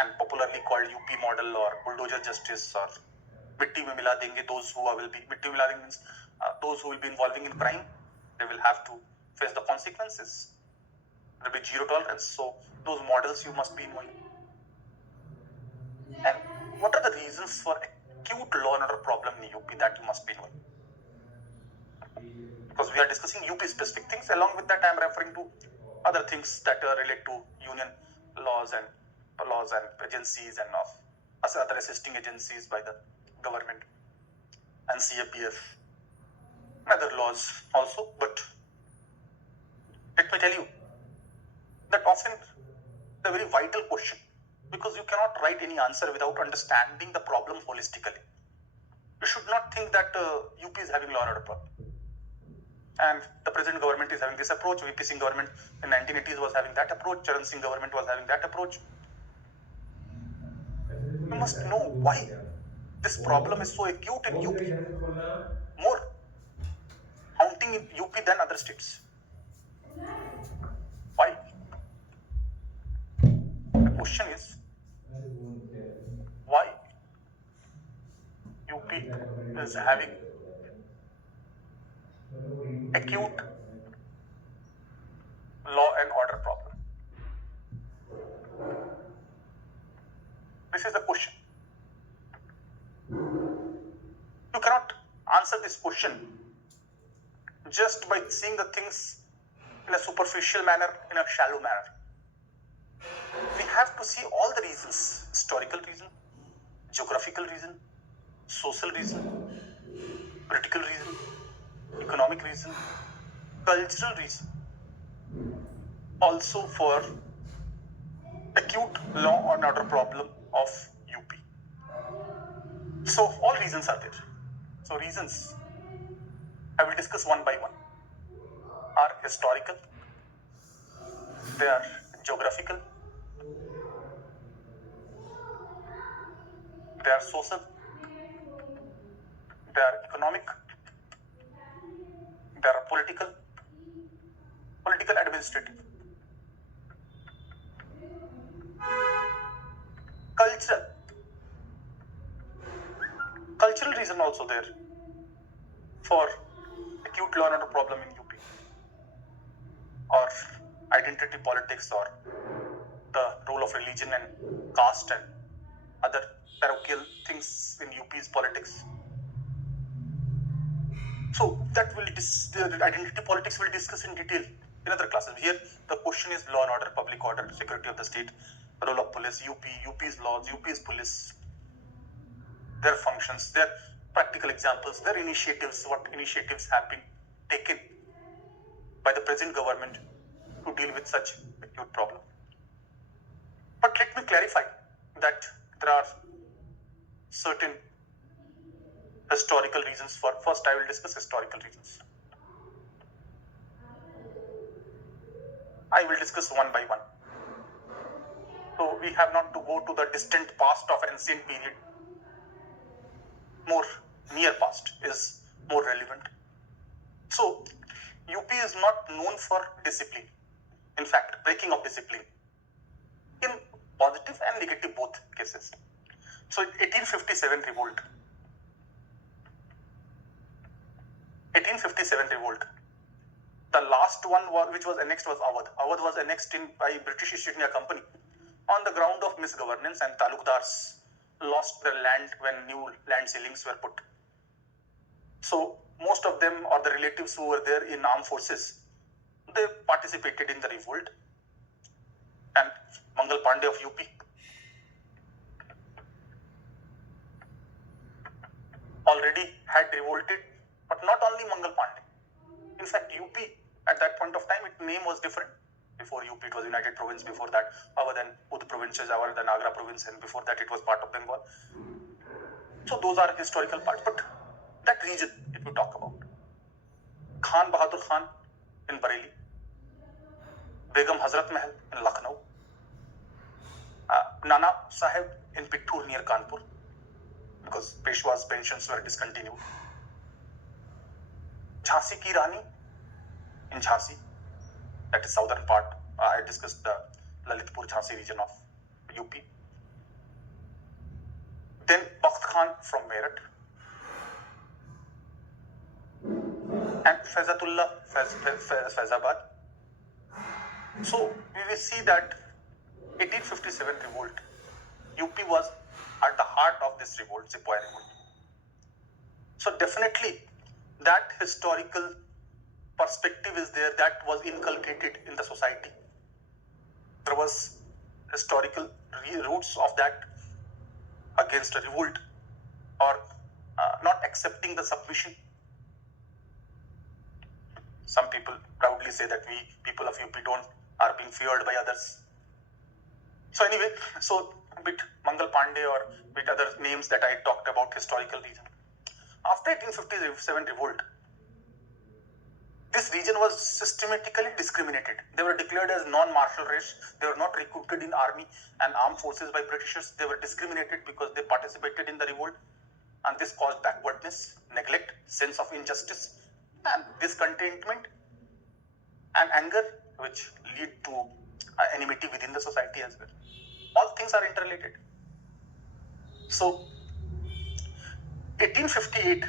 and popularly called UP model or bulldozer justice or mitti mein mila denge. Those who will be mitti mein mila denge means those who will be involving in crime, they will have to face the consequences. There will be zero tolerance. So those models you must be knowing. And what are the reasons for acute law and order problem in UP that you must be knowing? Because we are discussing UP specific things. Along with that, I am referring to other things that relate to union laws and agencies and other assisting agencies by the government and CAPF, other laws also. But let me tell you that often the very vital question, because you cannot write any answer without understanding the problem holistically. You should not think that UP is having law and order problem and the present government is having this approach. VP Singh government in 1980s was having that approach. Charan Singh government was having that approach. You must know why this problem is so acute in UP, more haunting in UP than other states. Why? The question is, why UP is having acute law and order problem? This is the question. You cannot answer this question just by seeing the things in a superficial manner, in a shallow manner. We have to see all the reasons: historical reason, geographical reason, social reason, political reason, economic reason, cultural reason, also for acute law and order problem of UP. So all reasons are there. So reasons, I will discuss one by one, are historical, they are geographical, they are social, they are economic, they are political administrative, cultural reason also there for acute law and order problem in UP, or identity politics, or the role of religion and caste and other parochial things in UP's politics. So that will the identity politics will discuss in detail in other classes. Here the question is law and order, public order, security of the state, role of police, UP's laws, UP's police, their functions, their practical examples, their initiatives, what initiatives have been taken by the present government to deal with such acute problem. But let me clarify that there are certain historical reasons for. First, I will discuss historical reasons. I will discuss one by one. So we have not to go to the distant past of ancient period. More near past is more relevant. So UP is not known for discipline. In fact, breaking of discipline in positive and negative both cases. So 1857 revolt. 1857 revolt. The last one which was annexed was Awadh. Awadh was annexed by British East India Company on the ground of misgovernance, and talukdars lost their land when new land ceilings were put. So most of them, or the relatives who were there in armed forces, they participated in the revolt. And Mangal Pandey of UP already had revolted, but not only Mangal Pandey. In fact, UP at that point of time, its name was different. Before UP, it was United Province. Before that, other than Udh provinces, other than Agra province, and before that, it was part of Bengal. So those are historical parts. But that region, if you talk about, Khan Bahadur Khan in Bareilly, Begum Hazrat Mahal in Lucknow, Nana Sahib in Pittur near Kanpur, because Peshwa's pensions were discontinued. Jhansi ki Rani in Jhansi, that is southern part. I discussed the Lalitpur Jhansi region of UP. Then Bakht Khan from Meerut, and Faizatullah Faizabad. So we will see that 1857 revolt, UP was at the heart of this revolt, Sepoy revolt. So definitely that historical perspective is there, that was inculcated in the society. There was historical roots of that against a revolt, or not accepting the submission. Some people proudly say that we people of UP are being feared by others. So anyway, so with Mangal Pandey or with other names that I talked about, historical region. After 1857 revolt, this region was systematically discriminated. They were declared as non-martial race. They were not recruited in army and armed forces by Britishers. They were discriminated because they participated in the revolt, and this caused backwardness, neglect, sense of injustice, and discontentment and anger, which lead to enmity within the society as well. All things are interrelated. So 1858,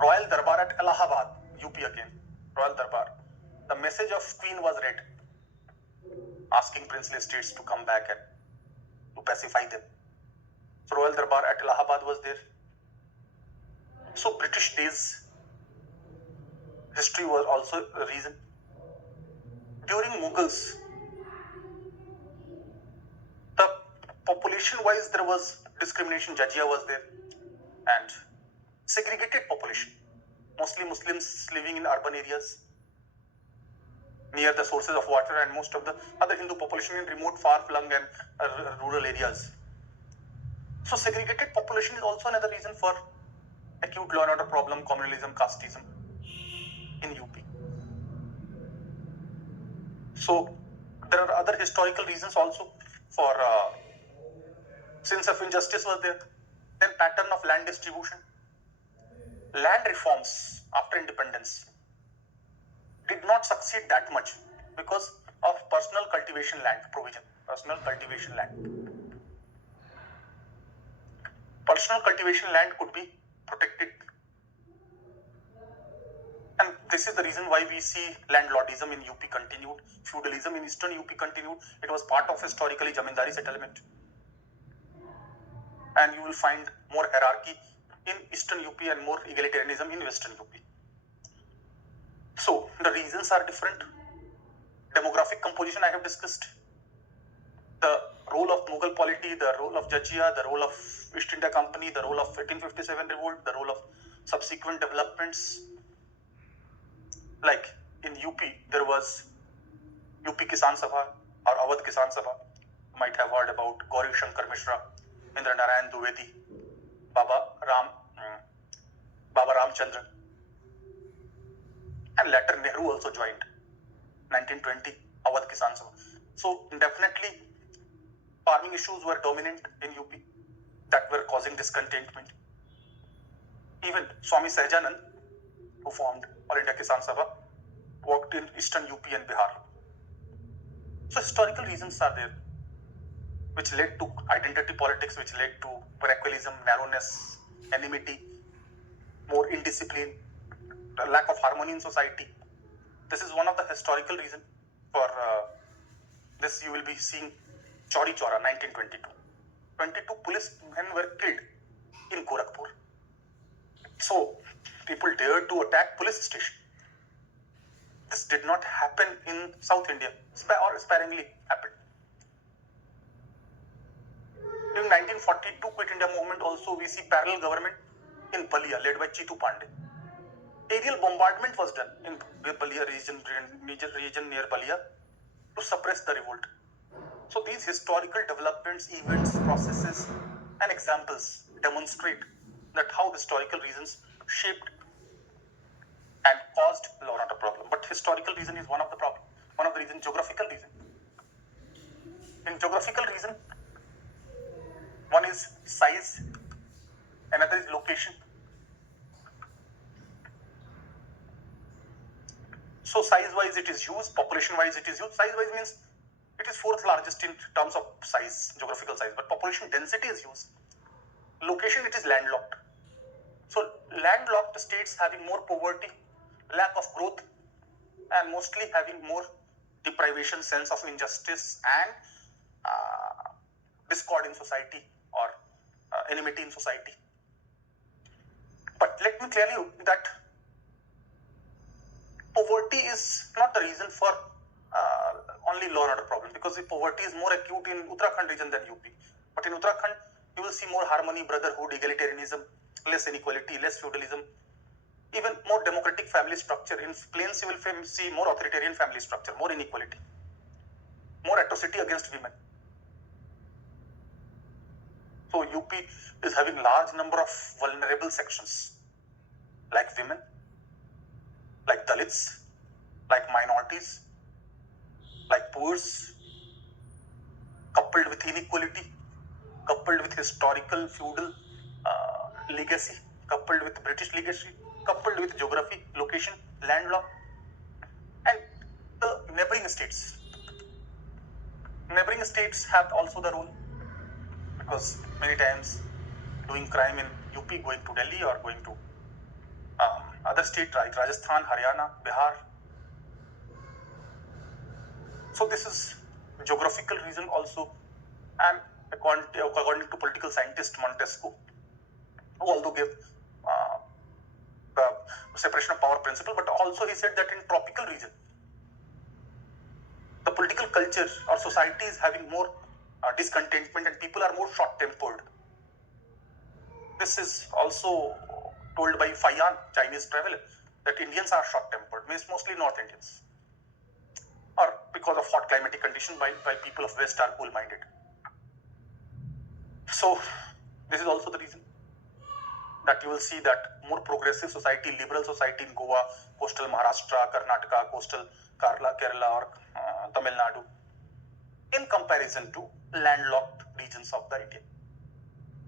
Royal Darbar at Allahabad, UP again, Royal Darbar. The message of Queen was read, asking princely states to come back and to pacify them. So Royal Darbar at Allahabad was there. So British days history was also a reason. During Mughals, the population-wise there was discrimination. Jajia was there, and segregated population, mostly Muslims living in urban areas near the sources of water, and most of the other Hindu population in remote, far-flung and rural areas. So segregated population is also another reason for acute law and order problem, communalism, casteism in UP. So there are other historical reasons also for sense of injustice was there. Then pattern of land distribution. Land reforms after independence did not succeed that much because of personal cultivation land provision. Personal cultivation land. Personal cultivation land could be protected. And this is the reason why we see landlordism in UP continued, feudalism in eastern UP continued. It was part of historically Jamindari settlement. And you will find more hierarchy in eastern UP and more egalitarianism in western UP. So the reasons are different. Demographic composition I have discussed. The role of Mughal polity, the role of Jajia, the role of East India Company, the role of 1857 revolt, the role of subsequent developments. Like in UP, there was UP Kisan Sabha or Awadh Kisan Sabha. You might have heard about Gauri Shankar Mishra, Indra Narayan Dwivedi, Baba Ramchandra, and later Nehru also joined. 1920 Awadh Kisan Sabha. So definitely farming issues were dominant in UP that were causing discontentment. Even Swami Sahajanand, who formed All India Kisan Sabha, worked in eastern UP and Bihar. So historical reasons are there, which led to identity politics, which led to parochialism, narrowness, enmity, more indiscipline, lack of harmony in society. This is one of the historical reasons for this. You will be seeing Chauri Chaura, 1922. 22 policemen were killed in Gorakhpur. So people dared to attack police station. This did not happen in South India, or sparingly happened. During 1942 Quit India movement also, we see parallel government in Balia led by Chitu Pandey. Aerial bombardment was done in Balia region near Balia to suppress the revolt. So these historical developments, events, processes, and examples demonstrate that how historical reasons shaped and caused law and order problem. But historical reason is one of the problem. One of the reasons, geographical reason. In geographical reason, one is size, another is location. So size-wise it is used, population-wise it is used. Size-wise means it is fourth largest in terms of size, geographical size, but population density is used. Location, it is landlocked. So landlocked states having more poverty, lack of growth, and mostly having more deprivation, sense of injustice, and discord in society or enmity in society. But let me tell you that poverty is not the reason for only law and order problem, because the poverty is more acute in Uttarakhand region than UP. But in Uttarakhand, you will see more harmony, brotherhood, egalitarianism, less inequality, less feudalism, even more democratic family structure. In plains, you will see more authoritarian family structure, more inequality, more atrocity against women. So UP is having large number of vulnerable sections, like women, like Dalits, like minorities, like poors, coupled with inequality, coupled with historical feudal legacy, coupled with British legacy, coupled with geography, location, landlocked, and the neighboring states. Neighboring states have also the role, because many times doing crime in UP, going to Delhi or going to other states like Rajasthan, Haryana, Bihar. So this is geographical reason also, and according to political scientist Montesquieu, who although gave the separation of power principle, but also he said that in tropical region, the political culture or society is having more discontentment and people are more short-tempered. This is also told by Faiyan, Chinese traveler, that Indians are short-tempered, means mostly North Indians, or because of hot climatic condition, while people of West are cool-minded. So this is also the reason that you will see that more progressive society, liberal society in Goa, coastal Maharashtra, Karnataka, coastal Kerala or Tamil Nadu, in comparison to landlocked regions of the India.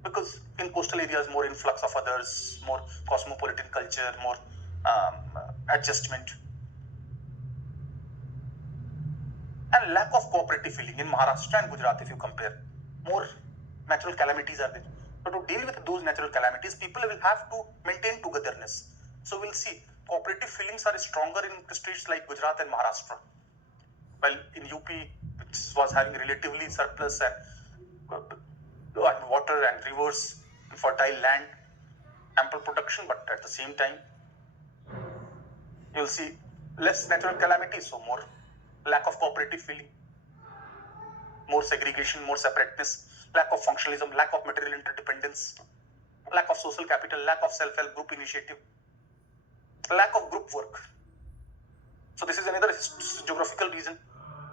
Because in coastal areas, more influx of others, more cosmopolitan culture, more adjustment, and lack of cooperative feeling in Maharashtra and Gujarat. If you compare, more natural calamities are there. So to deal with those natural calamities, people will have to maintain togetherness. So we'll see cooperative feelings are stronger in states like Gujarat and Maharashtra, while in UP, which was having relatively surplus and water and rivers and fertile land, ample production, but at the same time, you'll see less natural calamities, so more lack of cooperative feeling, more segregation, more separateness, lack of functionalism, lack of material interdependence, lack of social capital, lack of self-help group initiative, lack of group work. So this is another geographical reason,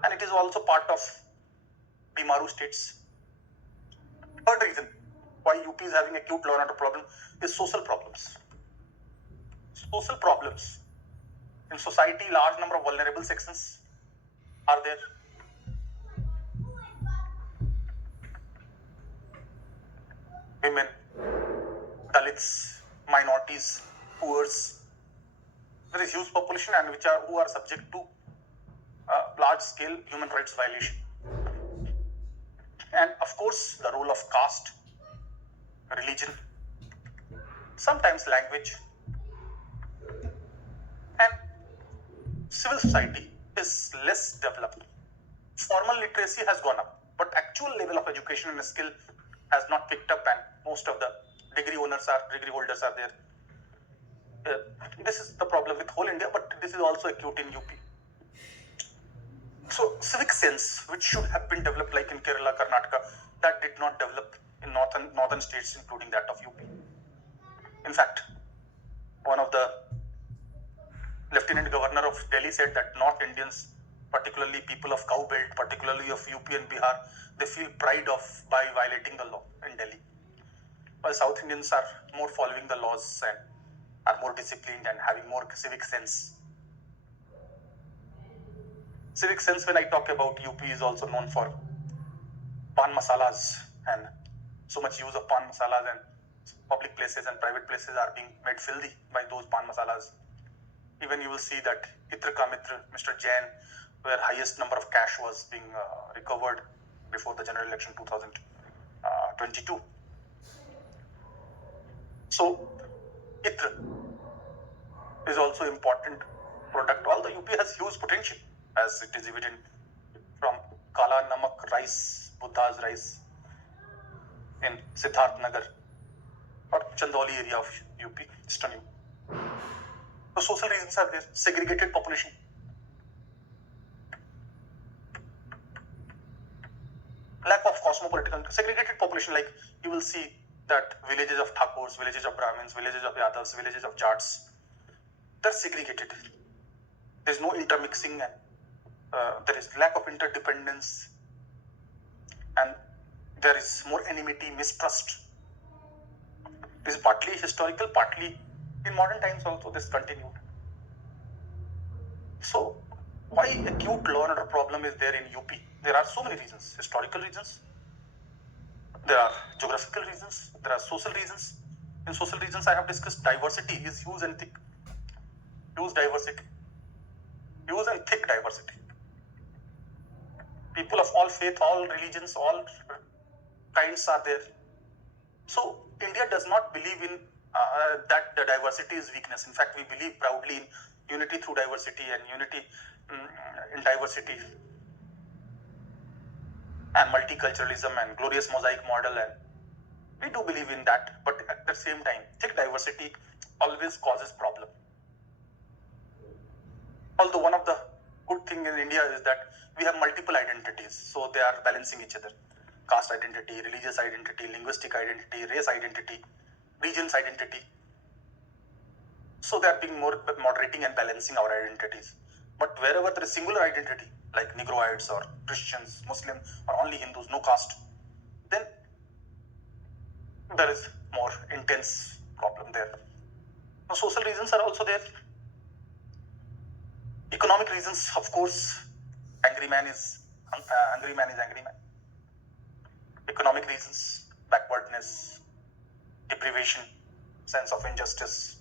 and it is also part of the Maru states. Third reason why UP is having acute law and order problem is social problems. Social problems. In society, large number of vulnerable sections are there. Women, Dalits, minorities, poors. There is huge population and who are subject to large-scale human rights violation. And of course, the role of caste, religion, sometimes language, and civil society is less developed. Formal literacy has gone up, but actual level of education and skill has not picked up, and most of the degree holders are there. This is the problem with whole India, but this is also acute in UP. So civic sense, which should have been developed like in Kerala, Karnataka, that did not develop in northern states, including that of UP. In fact, one of the Lieutenant Governor of Delhi said that North Indians, particularly people of cow belt, particularly of UP and Bihar, they feel pride by violating the law in Delhi. While South Indians are more following the laws and are more disciplined and having more civic sense. Civic sense, when I talk about UP, is also known for pan masalas, and so much use of pan masalas, and public places and private places are being made filthy by those pan masalas. Even you will see that Itra Ka Mitra, Mr. Jain, where highest number of cash was being recovered before the general election 2022. So Itra is also important product. Although UP has huge potential, as it is evident from Kala Namak rice, Buddha's rice in Siddharth Nagar or Chandauli area of UP, Eastern UP. So social reasons are there. Segregated population. Lack of cosmopolitan, segregated population, like you will see that villages of Thakurs, villages of Brahmins, villages of Yadavs, villages of Jats, they're segregated. There's no intermixing, and there is lack of interdependence, and there is more enmity, mistrust. This is partly historical, partly in modern times also this continued. So why acute law and order problem is there in UP? There are so many reasons. Historical reasons, there are geographical reasons, there are social reasons. In social reasons, I have discussed diversity is huge and thick. Huge diversity. Huge and thick diversity. People of all faith, all religions, all kinds are there. So India does not believe in that the diversity is weakness. In fact, we believe proudly in unity through diversity and unity in diversity and multiculturalism and glorious mosaic model, and we do believe in that. But at the same time, thick diversity always causes problem. Although one of the good thing in India is that we have multiple identities, so they are balancing each other. Caste identity, religious identity, linguistic identity, race identity, regions identity. So they are being more moderating and balancing our identities. But wherever there is singular identity, like Negroids or Christians, Muslim, or only Hindus, no caste, then there is more intense problem there. Now, social reasons are also there. Economic reasons, of course, angry man is angry man. Economic reasons, backwardness, deprivation, sense of injustice,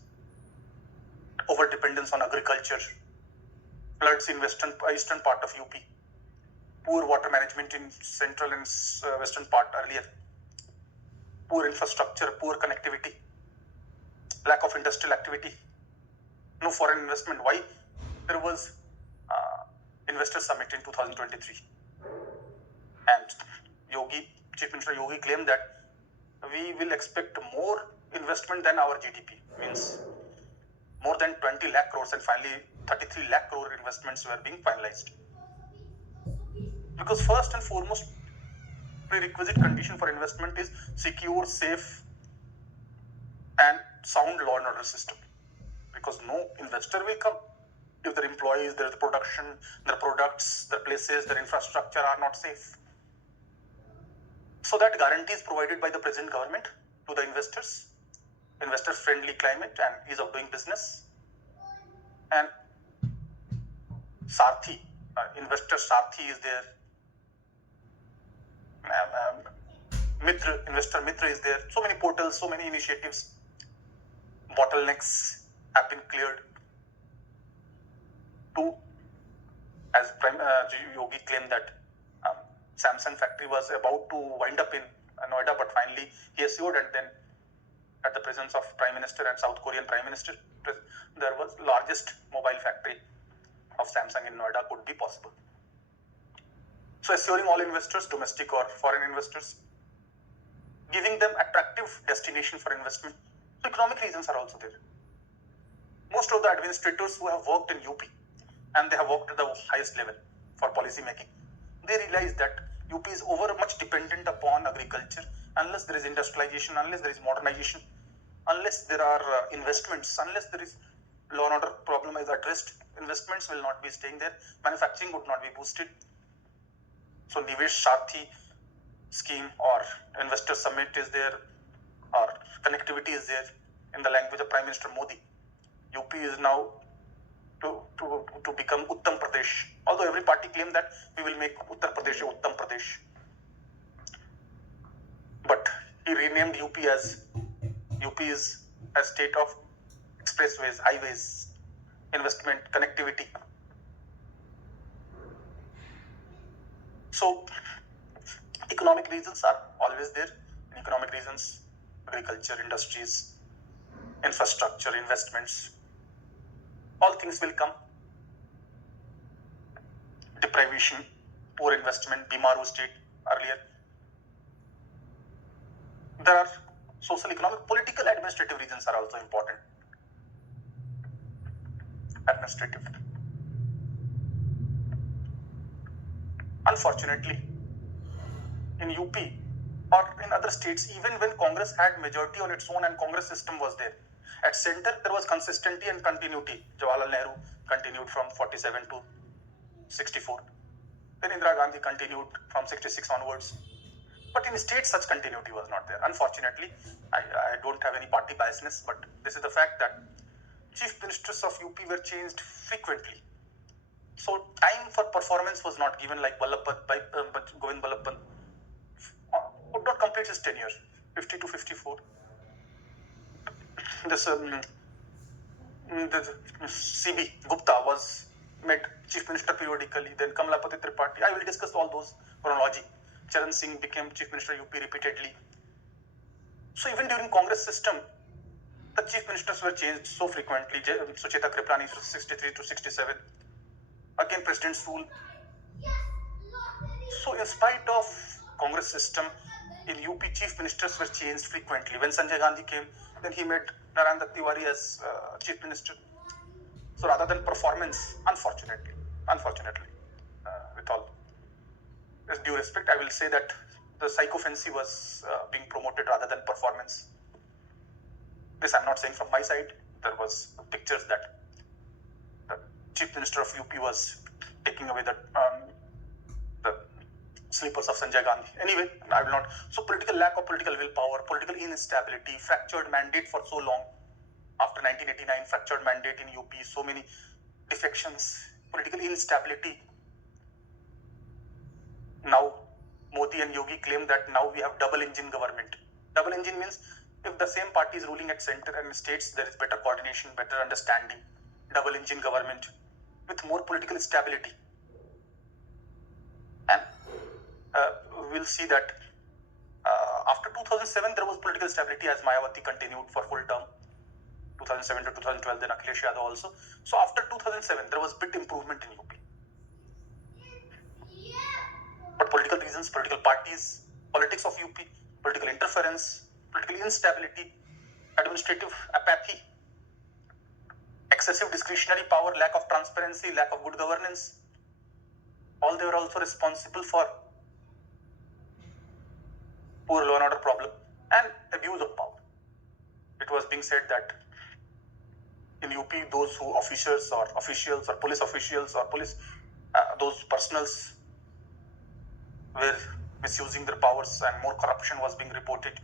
over-dependence on agriculture, floods in eastern part of UP, poor water management in central and western part earlier, poor infrastructure, poor connectivity, lack of industrial activity, no foreign investment. Why? There was Investor Summit in 2023, and Chief Minister Yogi claimed that we will expect more investment than our GDP. Means more than 20 lakh crores and finally 33 lakh crore investments were being finalized. Because first and foremost prerequisite condition for investment is secure, safe and sound law and order system. Because no investor will come if their employees, their production, their products, their places, their infrastructure are not safe. So that guarantee is provided by the present government to the investors, investor-friendly climate and ease of doing business. And Sarthi, investor Sarthi is there. Mitra, investor Mitra is there. So many portals, so many initiatives. Bottlenecks have been cleared. Two, as Yogi claimed that Samsung factory was about to wind up in Noida, but finally he assured, and then at the presence of Prime Minister and South Korean Prime Minister, there was largest mobile factory of Samsung in Noida could be possible. So assuring all investors, domestic or foreign investors, giving them attractive destination for investment. So economic reasons are also there. Most of the administrators who have worked in UP and they have worked at the highest level for policy making, they realize that UP is over much dependent upon agriculture. Unless there is industrialization, unless there is modernization, unless there are investments, unless there is law and order problem is addressed, investments will not be staying there, manufacturing would not be boosted. So Nivesh Sarthi scheme or investor summit is there, or connectivity is there in the language of Prime Minister Modi. UP is now to become Uttam Pradesh. Although every party claimed that we will make Uttar Pradesh Uttam Pradesh. But he renamed UP as UP is a state of expressways, highways, investment, connectivity. So economic reasons are always there. In economic reasons, agriculture, industries, infrastructure, investments, all things will come. Deprivation, poor investment, Bimaru state earlier. There are social, economic, political, administrative reasons are also important. Administrative. Unfortunately, in UP or in other states, even when Congress had majority on its own and Congress system was there, at center there was consistency and continuity. Jawaharlal Nehru continued from 47 to 64. Then Indira Gandhi continued from 66 onwards. But in states, such continuity was not there. Unfortunately, I don't have any party biasness, but this is the fact that chief ministers of UP were changed frequently. So time for performance was not given, like Govind Ballabhan could not complete his tenure, 50 to 54. This CB Gupta was made chief minister periodically, then Kamalapati Tripathi. I will discuss all those chronology. Charan Singh became chief minister UP repeatedly. So even during Congress system, the chief ministers were changed so frequently. Sucheta Kriplani from 63 to 67. Again, president's rule. So in spite of Congress system, in UP chief ministers were changed frequently. When Sanjay Gandhi came, then he made Narayan Dutt Tiwari as chief minister. So rather than performance, unfortunately, with all due respect, I will say that the psychophancy was being promoted rather than performance. This I'm not saying from my side. There was pictures that the chief minister of UP was taking away the sleepers of Sanjay Gandhi. Anyway, I will not. So political lack of political willpower, political instability, fractured mandate for so long. After 1989, fractured mandate in UP, so many defections, political instability. Now, Modi and Yogi claim that now we have double engine government. Double engine means if the same party is ruling at center and states, there is better coordination, better understanding. Double engine government with more political stability. And we'll see that after 2007, there was political stability as Mayawati continued for full term. 2007 to 2012, then Akhilesh Yadav also. So after 2007, there was bit improvement in UP. But political reasons, political parties, politics of UP, political interference, political instability, administrative apathy, excessive discretionary power, lack of transparency, lack of good governance, all they were also responsible for poor law and order problem and abuse of power. It was being said that in UP, those who officials or police officials or those personals were misusing their powers and more corruption was being reported,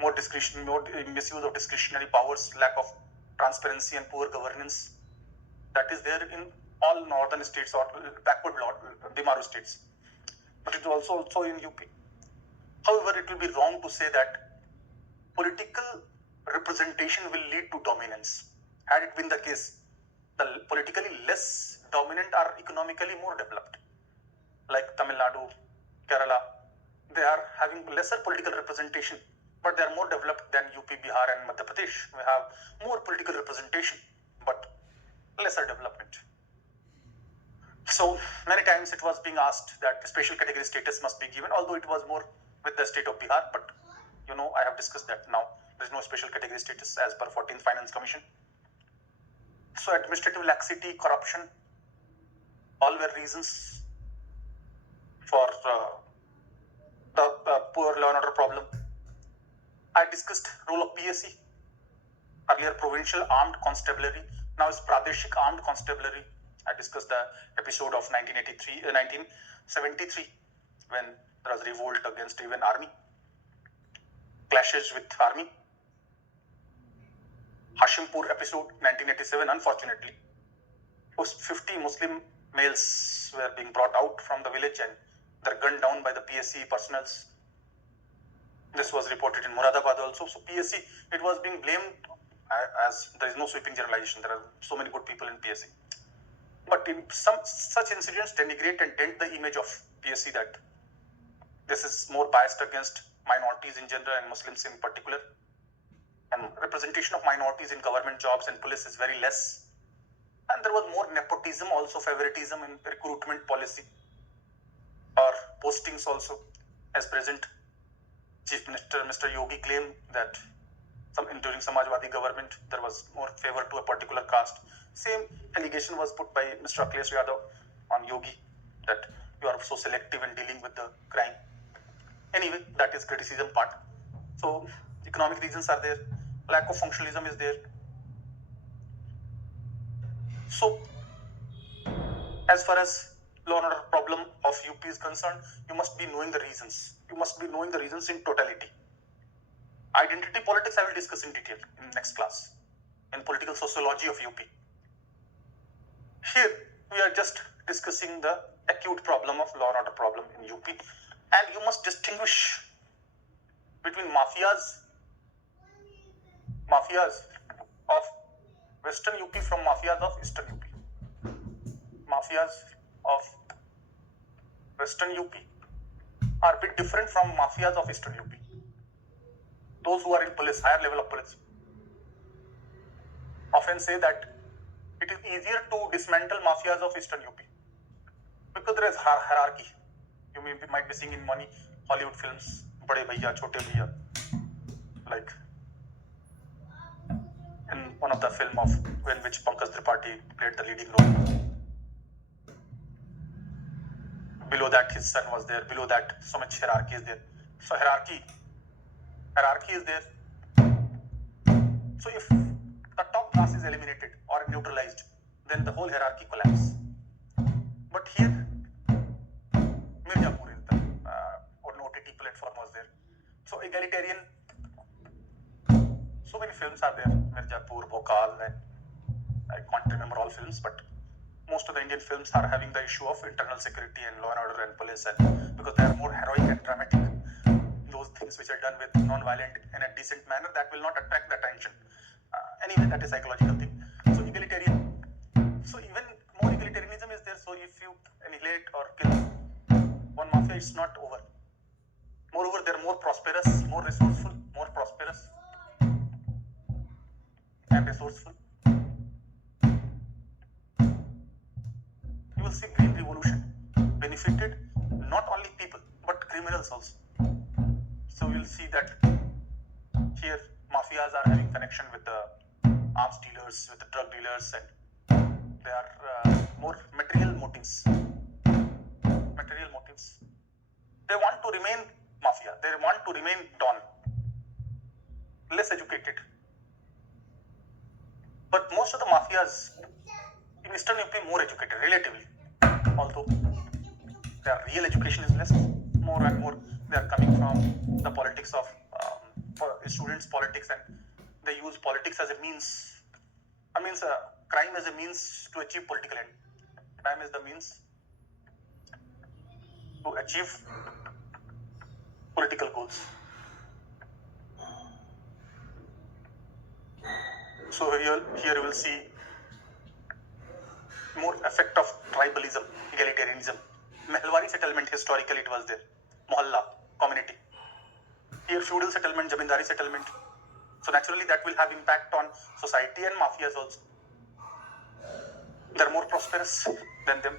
more misuse of discretionary powers, lack of transparency and poor governance. That is there in all northern states or backward Dimaru states, but it is also in UP. However, it will be wrong to say that political representation will lead to dominance. Had it been the case, the politically less dominant are economically more developed. Like Tamil Nadu, Kerala, they are having lesser political representation, but they are more developed than UP, Bihar and Madhya Pradesh. We have more political representation, but lesser development. So many times it was being asked that special category status must be given, although it was more with the state of Bihar, but I have discussed that now. There is no special category status as per 14th Finance Commission. So administrative laxity, corruption, all were reasons for the poor law and order problem. I discussed role of PSC, earlier provincial armed constabulary, now it's Pradeshik armed constabulary. I discussed the episode of 1973 when there was revolt against even army, clashes with army. Hashimpur episode 1987, unfortunately, 50 Muslim males were being brought out from the village and they're gunned down by the PSC personals. This was reported in Muradabad also. So PSC, it was being blamed as there is no sweeping generalization. There are so many good people in PSC. But in some such incidents denigrate and dent the image of PSC that this is more biased against minorities in general and Muslims in particular. And representation of minorities in government jobs and police is very less. And there was more nepotism, also favoritism in recruitment policy or postings also. As present Chief Minister Mr. Yogi claimed that during Samajwadi government there was more favor to a particular caste. Same allegation was put by Mr. Akhilesh Yadav on Yogi that you are so selective in dealing with the crime. Anyway, that is criticism part. So economic reasons are there, lack of functionalism is there. So as far as law and order problem of UP is concerned, you must be knowing the reasons. You must be knowing the reasons in totality. Identity politics I will discuss in detail in next class, in political sociology of UP. Here we are just discussing the acute problem of law and order problem in UP, and you must distinguish between mafias of Western UP from mafias of Eastern UP. Mafias of Western UP are a bit different from mafias of Eastern UP. Those who are in police, higher level of police, often say that it is easier to dismantle mafias of Eastern UP because there is hierarchy. You might be seeing in many Hollywood films, Bade Bhaiya, Chote Bhaiya, like in one of the film in which Pankaj Tripathi played the leading role. Below that his son was there. Below that so much hierarchy is there. So hierarchy is there. So if the top class is eliminated or neutralized, then the whole hierarchy collapses. But here, Mirzapur in the OTT platform was there. So egalitarian. So many films are there. Mirzapur, Bhokal, and I can't remember all films, but most of the Indian films are having the issue of internal security and law and order and police, and because they are more heroic and dramatic, those things which are done with non-violent in a decent manner, that will not attract the attention. Anyway, that is psychological thing. So egalitarian. So even more egalitarianism is there. So if you annihilate or kill one mafia, it's not over. Moreover, they are more prosperous, more resourceful, more prosperous and resourceful. You will see Green Revolution benefited not only people but criminals also. So you will see that here mafias are having connection with the arms dealers, with the drug dealers, and they are more material motives. Material motives. They want to remain mafia. They want to remain don. Less educated. But most of the mafias in Eastern UP more educated, relatively. Although their real education is less, more and more they are coming from the politics of students' politics, and they use politics as a means. Crime as a means to achieve political end. Crime is the means to achieve political goals. So here you will see more effect of tribalism, egalitarianism. Mehalwari settlement, historically it was there. Mohalla, community. Here feudal settlement, zamindari settlement. So naturally that will have impact on society and mafias also. They are more prosperous than them.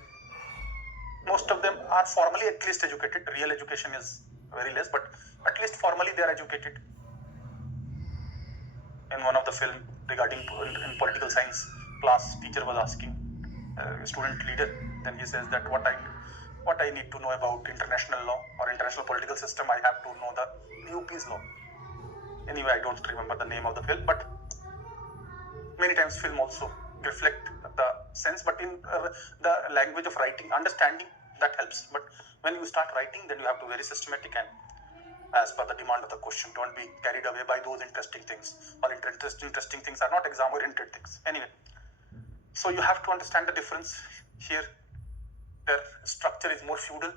Most of them are formally at least educated. Real education is very less, but at least formally they are educated. In one of the film regarding in political science class, teacher was asking student leader, then he says that what I need to know about international law or international political system, I have to know the UP's law. Anyway, I don't remember the name of the film, but many times film also reflect the sense, but in the language of writing, understanding, that helps. But when you start writing, then you have to be very systematic and as per the demand of the question. Don't be carried away by those interesting things. All interesting things are not exam-oriented things. Anyway, so you have to understand the difference here. Their structure is more feudal.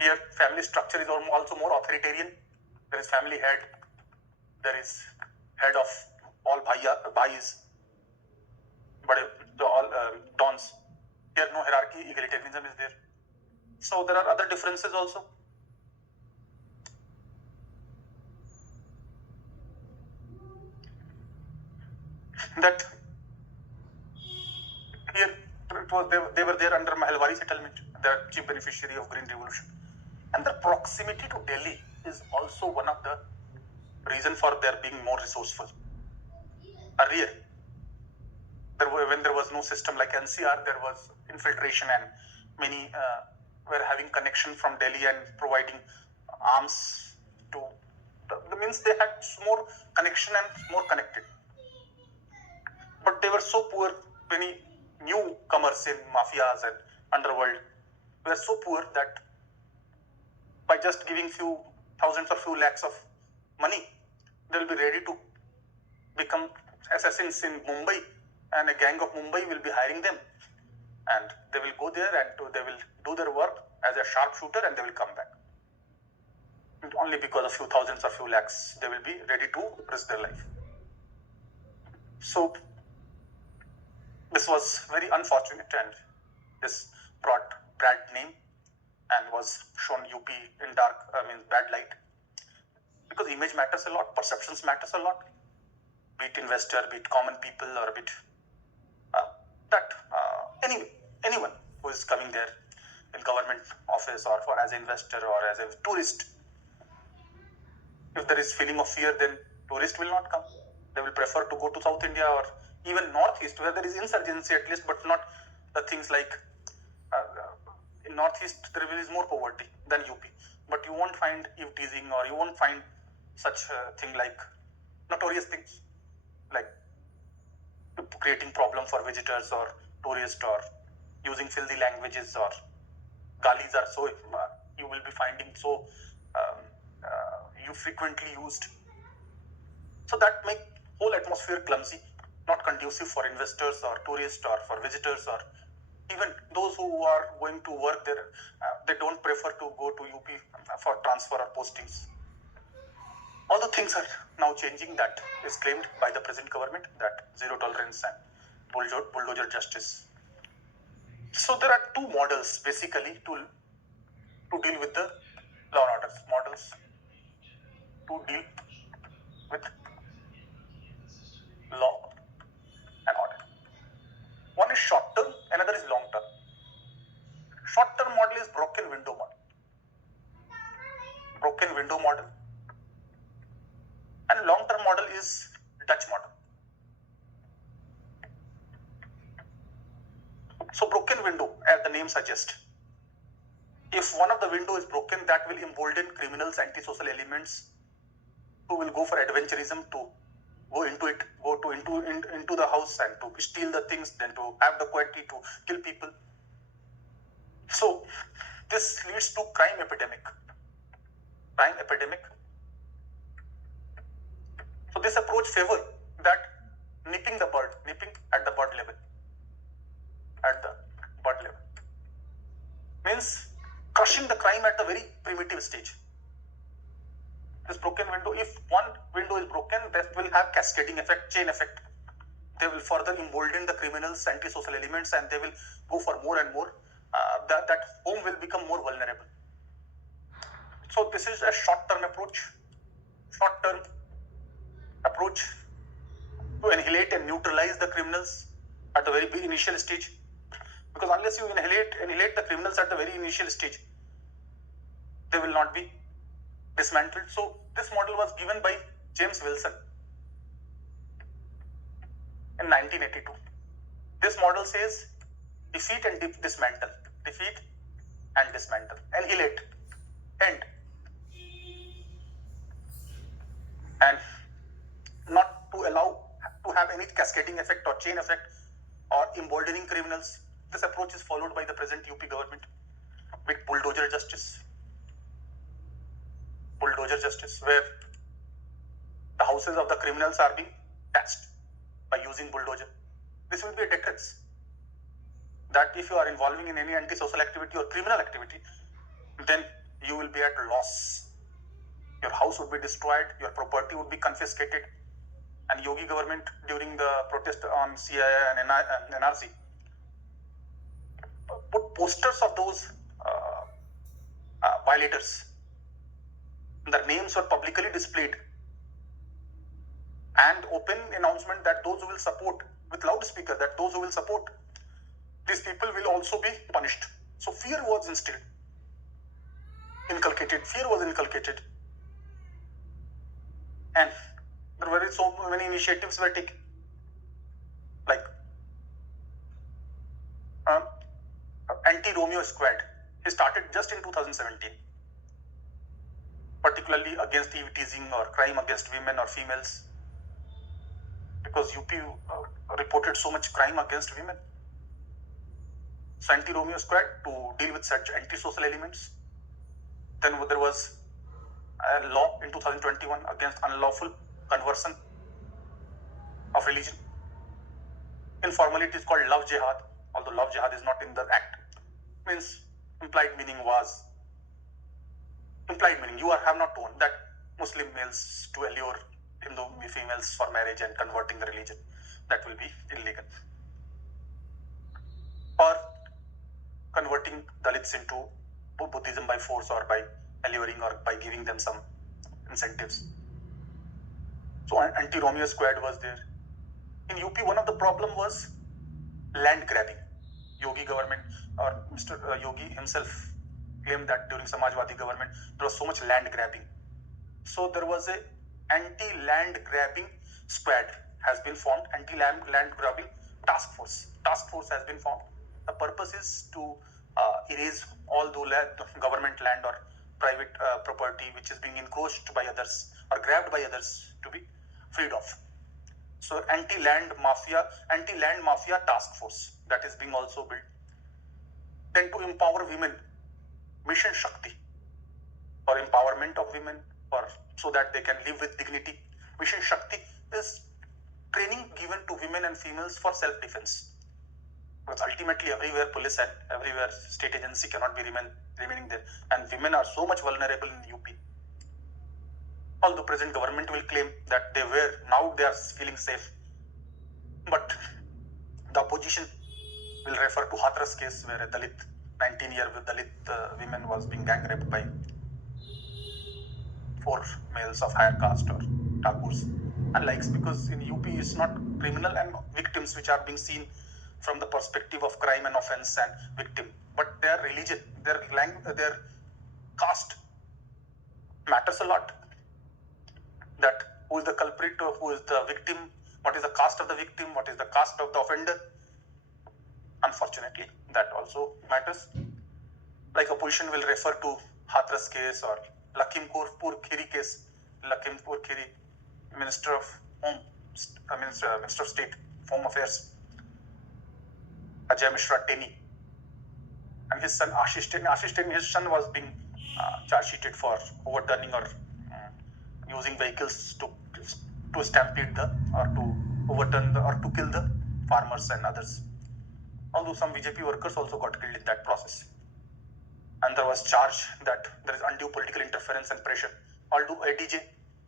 Here, family structure is also more authoritarian. There is family head. There is head of all bhais, but all dons. Here, no hierarchy, egalitarianism is there. So there are other differences also. That here they were there under Mehalwari settlement, the chief beneficiary of Green Revolution, and their proximity to Delhi is also one of the reason for their being more resourceful. Earlier, when there was no system like NCR, there was infiltration, and many were having connection from Delhi and providing arms to. The means they had more connection and more connected. But they were so poor, many newcomers in mafias and underworld were so poor that by just giving few thousands or few lakhs of money, they will be ready to become assassins in Mumbai, and a gang of Mumbai will be hiring them, and they will go there and they will do their work as a sharpshooter, and they will come back. And only because of few thousands or few lakhs, they will be ready to risk their life. So this was very unfortunate, and this brought bad name and was shown UP in bad light, because image matters a lot, perceptions matters a lot, be it investor, be it common people, or be it anyone who is coming there in government office or for as an investor or as a tourist. If there is feeling of fear, then tourists will not come. They will prefer to go to South India or even Northeast, where there is insurgency at least, but not the things like in Northeast there is more poverty than UP. But you won't find eve teasing, or you won't find such thing like notorious things like creating problem for visitors or tourists, or using filthy languages, or galis are so you will be finding so you frequently used. So that make whole atmosphere clumsy, not conducive for investors or tourists or for visitors, or even those who are going to work there. They don't prefer to go to UP for transfer or postings. All the things are now changing. That is claimed by the present government, that zero tolerance and bulldozer justice. So there are two models basically to deal with the law and order. Models to deal with law and order. One is short term, another is long term. Short term model is broken window model. Broken window model. And long-term model is Dutch model. So broken window, as the name suggests. If one of the window is broken, that will embolden criminals, antisocial elements who will go for adventurism to go into it, into the house and to steal the things, then to have the quality to kill people. So this leads to crime epidemic. So this approach favor that nipping at the bird level. Means crushing the crime at the very primitive stage. This broken window, if one window is broken, that will have cascading effect, chain effect. They will further embolden the criminals, antisocial elements, and they will go for more and more. That home will become more vulnerable. So this is a short-term approach to annihilate and neutralize the criminals at the very initial stage. Because unless you annihilate the criminals at the very initial stage, they will not be dismantled. So this model was given by James Wilson in 1982. This model says defeat and dismantle, annihilate, end, and not to allow to have any cascading effect or chain effect or emboldening criminals. This approach is followed by the present UP government with bulldozer justice, where the houses of the criminals are being taxed by using bulldozer. This will be a deterrence that if you are involving in any antisocial activity or criminal activity, then you will be at loss. Your house would be destroyed, your property would be confiscated. And Yogi government during the protest on CII and NRC put posters of those violators. Their names were publicly displayed and open announcement that those who will support, with loudspeaker, that those who will support these people will also be punished. So fear was inculcated, and there were so many initiatives were taken, like anti-Romeo Squad. He started just in 2017, particularly against teasing or crime against women or females, because UP reported so much crime against women. So anti-Romeo Squad to deal with such antisocial elements. Then there was a law in 2021 against unlawful conversion of religion. Informally, it is called love jihad, although love jihad is not in the act. Means implied meaning you have not known that Muslim males to allure Hindu females for marriage and converting the religion. That will be illegal. Or converting Dalits into Buddhism by force or by alluring or by giving them some incentives. So anti-Romeo Squad was there. In UP, one of the problem was land grabbing. Yogi government or Mr. Yogi himself claimed that during Samajwadi government there was so much land grabbing. So there was a anti-land grabbing squad has been formed, anti-land grabbing task force. Task force has been formed. The purpose is to erase all the government land or private property which is being encroached by others or grabbed by others to be freed of. So anti-land mafia task force that is being also built. Then to empower women, Mission Shakti, or empowerment of women, or so that they can live with dignity. Mission Shakti is training given to women and females for self-defense. Because ultimately everywhere police and everywhere state agency cannot be remaining there. And women are so much vulnerable in the UP. Although present government will claim that now they are feeling safe. But the opposition will refer to Hathras case where a Dalit, 19-year-old Dalit woman was being gang raped by 4 males of higher caste or Thakurs and likes, because in UP it's not criminal and victims which are being seen from the perspective of crime and offense and victim, but their religion, their caste matters a lot. That who is the culprit, or who is the victim, what is the caste of the victim, what is the caste of the offender. Unfortunately, that also matters. Like opposition will refer to Hathras case or Lakhimpur Kheri case. Lakhimpur Kheri, Minister of Home, Minister of State, Home Affairs, Ajay Mishra Teni, and his son Ashish Teni. Ashish Teni, his son was being charge sheeted for overturning or using vehicles to stampede or to overturn or to kill the farmers and others. Although some BJP workers also got killed in that process. And there was charge that there is undue political interference and pressure. Although ADJ,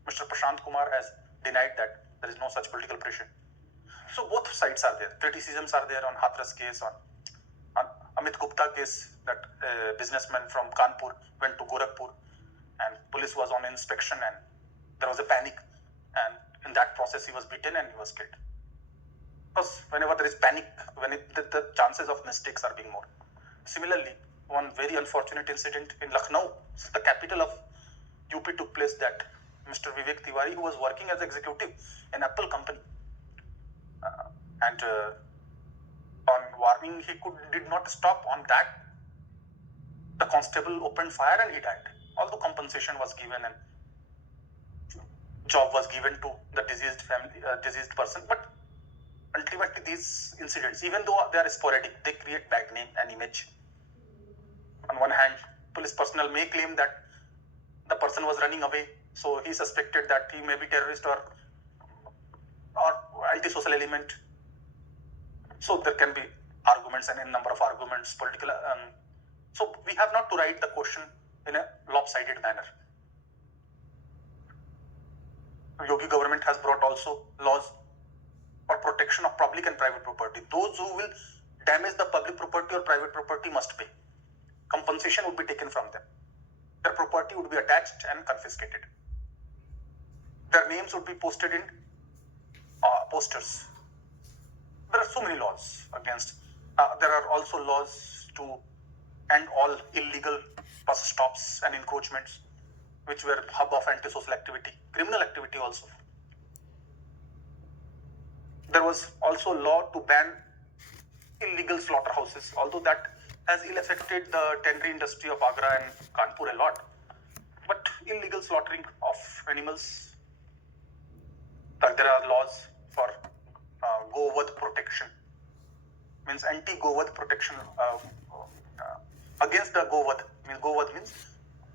Mr. Prashant Kumar, has denied that there is no such political pressure. So both sides are there. Criticisms are there on Hathras case, on Amit Gupta case, that a businessman from Kanpur went to Gorakhpur and police was on inspection and there was a panic, and in that process he was beaten and he was killed. Because whenever there is panic, the chances of mistakes are being more. Similarly, one very unfortunate incident in Lucknow, the capital of UP, took place, that Mr. Vivek Tiwari, who was working as executive in Apple company, and on warning he did not stop. On that, the constable opened fire and he died. Although compensation was given and job was given to the deceased family, deceased person, but ultimately these incidents, even though they are sporadic, they create bad name and image. On one hand, police personnel may claim that the person was running away, so he suspected that he may be terrorist or anti-social element. So there can be arguments and a number of arguments, political. So we have not to write the question in a lopsided manner. Yogi government has brought also laws for protection of public and private property. Those who will damage the public property or private property must pay. Compensation would be taken from them. Their property would be attached and confiscated. Their names would be posted in posters. There are so many laws against. There are also laws to end all illegal bus stops and encroachments, which were hub of antisocial activity, criminal activity also. There was also law to ban illegal slaughterhouses, although that has ill affected the tannery industry of Agra and Kanpur a lot. But illegal slaughtering of animals, there are laws for Govardhan protection, means anti-Govardhan protection against the Govardhan. Govardhan means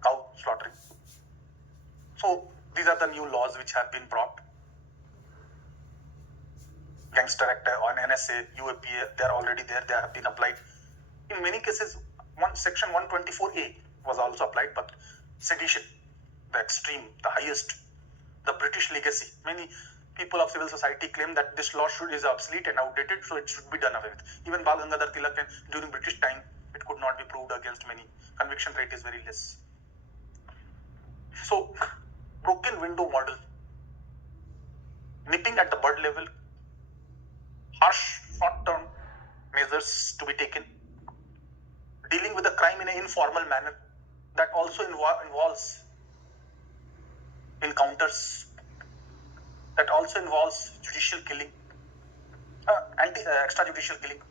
cow slaughtering. So these are the new laws which have been brought. Gangster Act on NSA, UAPA, they are already there, they have been applied. In many cases, section 124A was also applied, but sedition, the extreme, the highest, the British legacy. Many people of civil society claim that this law is obsolete and outdated, so it should be done away with. Even Bal Gangadhar Tilak, during British time, it could not be proved against many. Conviction rate is very less. So, broken window model, nipping at the bud level, harsh short-term measures to be taken, dealing with the crime in an informal manner, that also involves encounters, that also involves judicial killing, extrajudicial killing,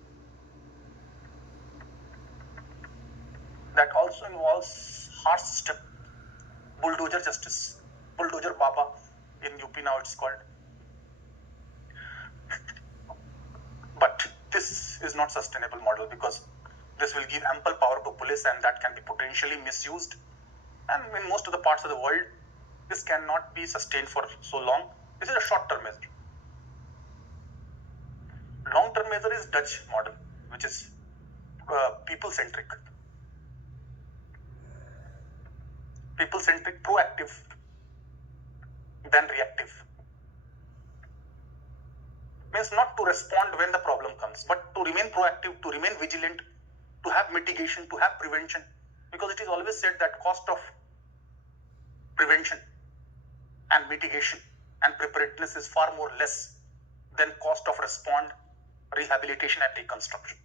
that also involves harsh step, bulldozer justice, bulldozer Baba in UP now it's called. But this is not sustainable model, because this will give ample power to police and that can be potentially misused. And in most of the parts of the world, this cannot be sustained for so long. This is a short-term measure. Long-term measure is Dutch model, which is people-centric. People-centric, proactive, than reactive. Means not to respond when the problem comes, but to remain proactive, to remain vigilant, to have mitigation, to have prevention. Because it is always said that cost of prevention and mitigation and preparedness is far more less than cost of respond, rehabilitation and reconstruction.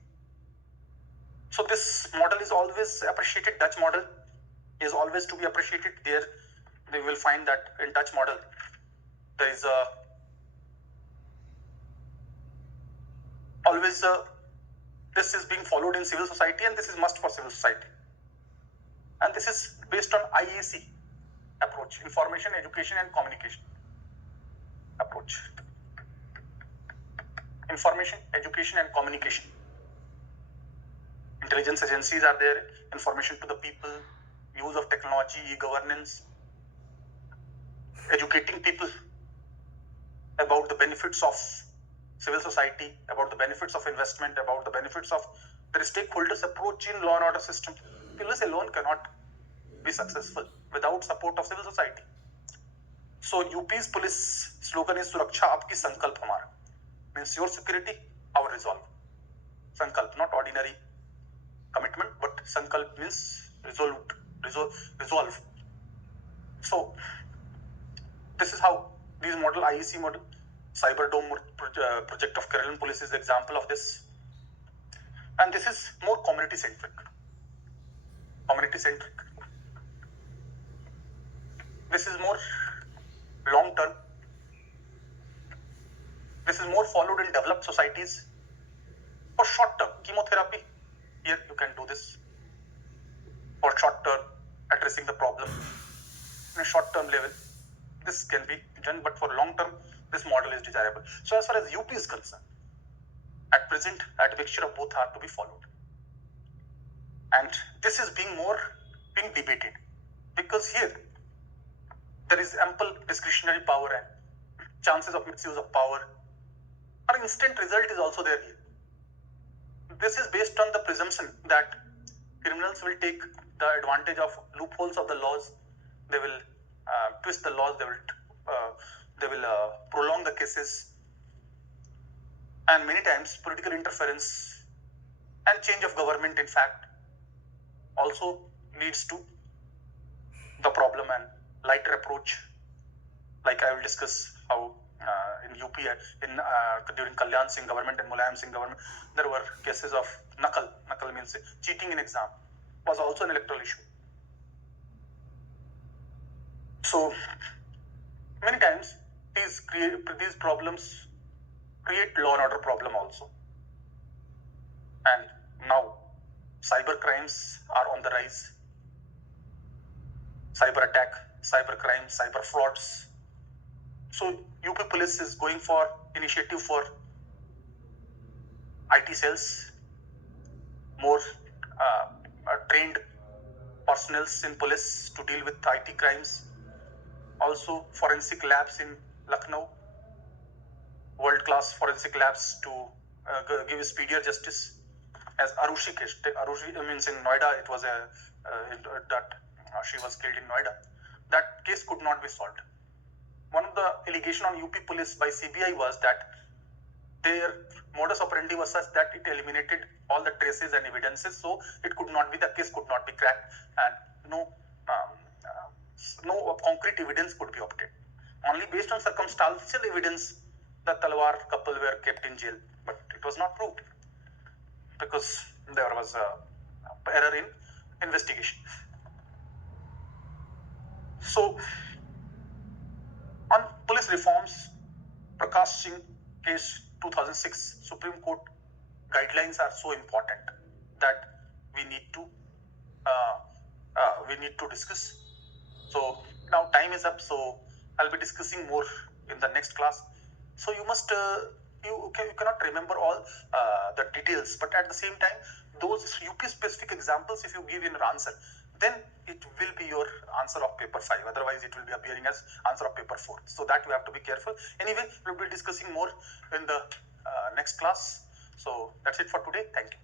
So this model is always appreciated. Dutch model is always to be appreciated. There they will find that in Dutch model, there is always this is being followed in civil society, and this is must for civil society. And this is based on IEC approach, information, education, and communication approach. Information, education, and communication. Intelligence agencies are there, information to the people, use of technology, e-governance, educating people about the benefits of civil society, about the benefits of investment, about the benefits of the stakeholders' approach in law and order system. Police alone cannot be successful without support of civil society. So UP's police slogan is Suraksha Aapki Sankalp Hamara. Means your security, our resolve. Sankalp, not ordinary commitment, but Sankalp means resolve. So this is how these model, IEC model, Cyber Dome project of Kerala Police is the example of this. And this is more community centric. This is more long term. This is more followed in developed societies. For short term, chemotherapy, here you can do this. For short term, addressing the problem in a short term level, this can be done, but for long term, this model is desirable. So as far as UP is concerned, at present, admixture of both are to be followed. And this is being debated, because here there is ample discretionary power and chances of misuse of power. An instant result is also there here. This is based on the presumption that criminals will take the advantage of loopholes of the laws. They will twist the laws. They will prolong the cases, and many times political interference and change of government, in fact, also leads to the problem and lighter approach. Like I will discuss how in UP, during Kalyan Singh government and Mulayam Singh government, there were cases of nakal. Nakal means cheating in exam, was also an electoral issue. So many times these problems create law and order problem also. And now cyber crimes are on the rise. Cyber attack, cyber crime, cyber frauds. So UP Police is going for initiative for IT cells, more trained personnel in police to deal with IT crimes. Also forensic labs in Lucknow, world-class forensic labs to give speedier justice. As Arushi case, Arushi means in Noida, it was she was killed in Noida. That case could not be solved. One of the allegation on UP Police by CBI was that their modus operandi was such that it eliminated all the traces and evidences, so the case could not be cracked, and no concrete evidence could be obtained. Only based on circumstantial evidence, the Talwar couple were kept in jail, but it was not proved because there was error in investigation. So on police reforms, Prakash Singh case 2006 Supreme Court guidelines are so important that we need to discuss. So now time is up, so I'll be discussing more in the next class. So you must you cannot remember all the details, but at the same time, those UP specific examples, if you give in an answer, then it will be your answer of paper 5. Otherwise, it will be appearing as answer of paper 4. So that you have to be careful. Anyway, we'll be discussing more in the next class. So that's it for today. Thank you.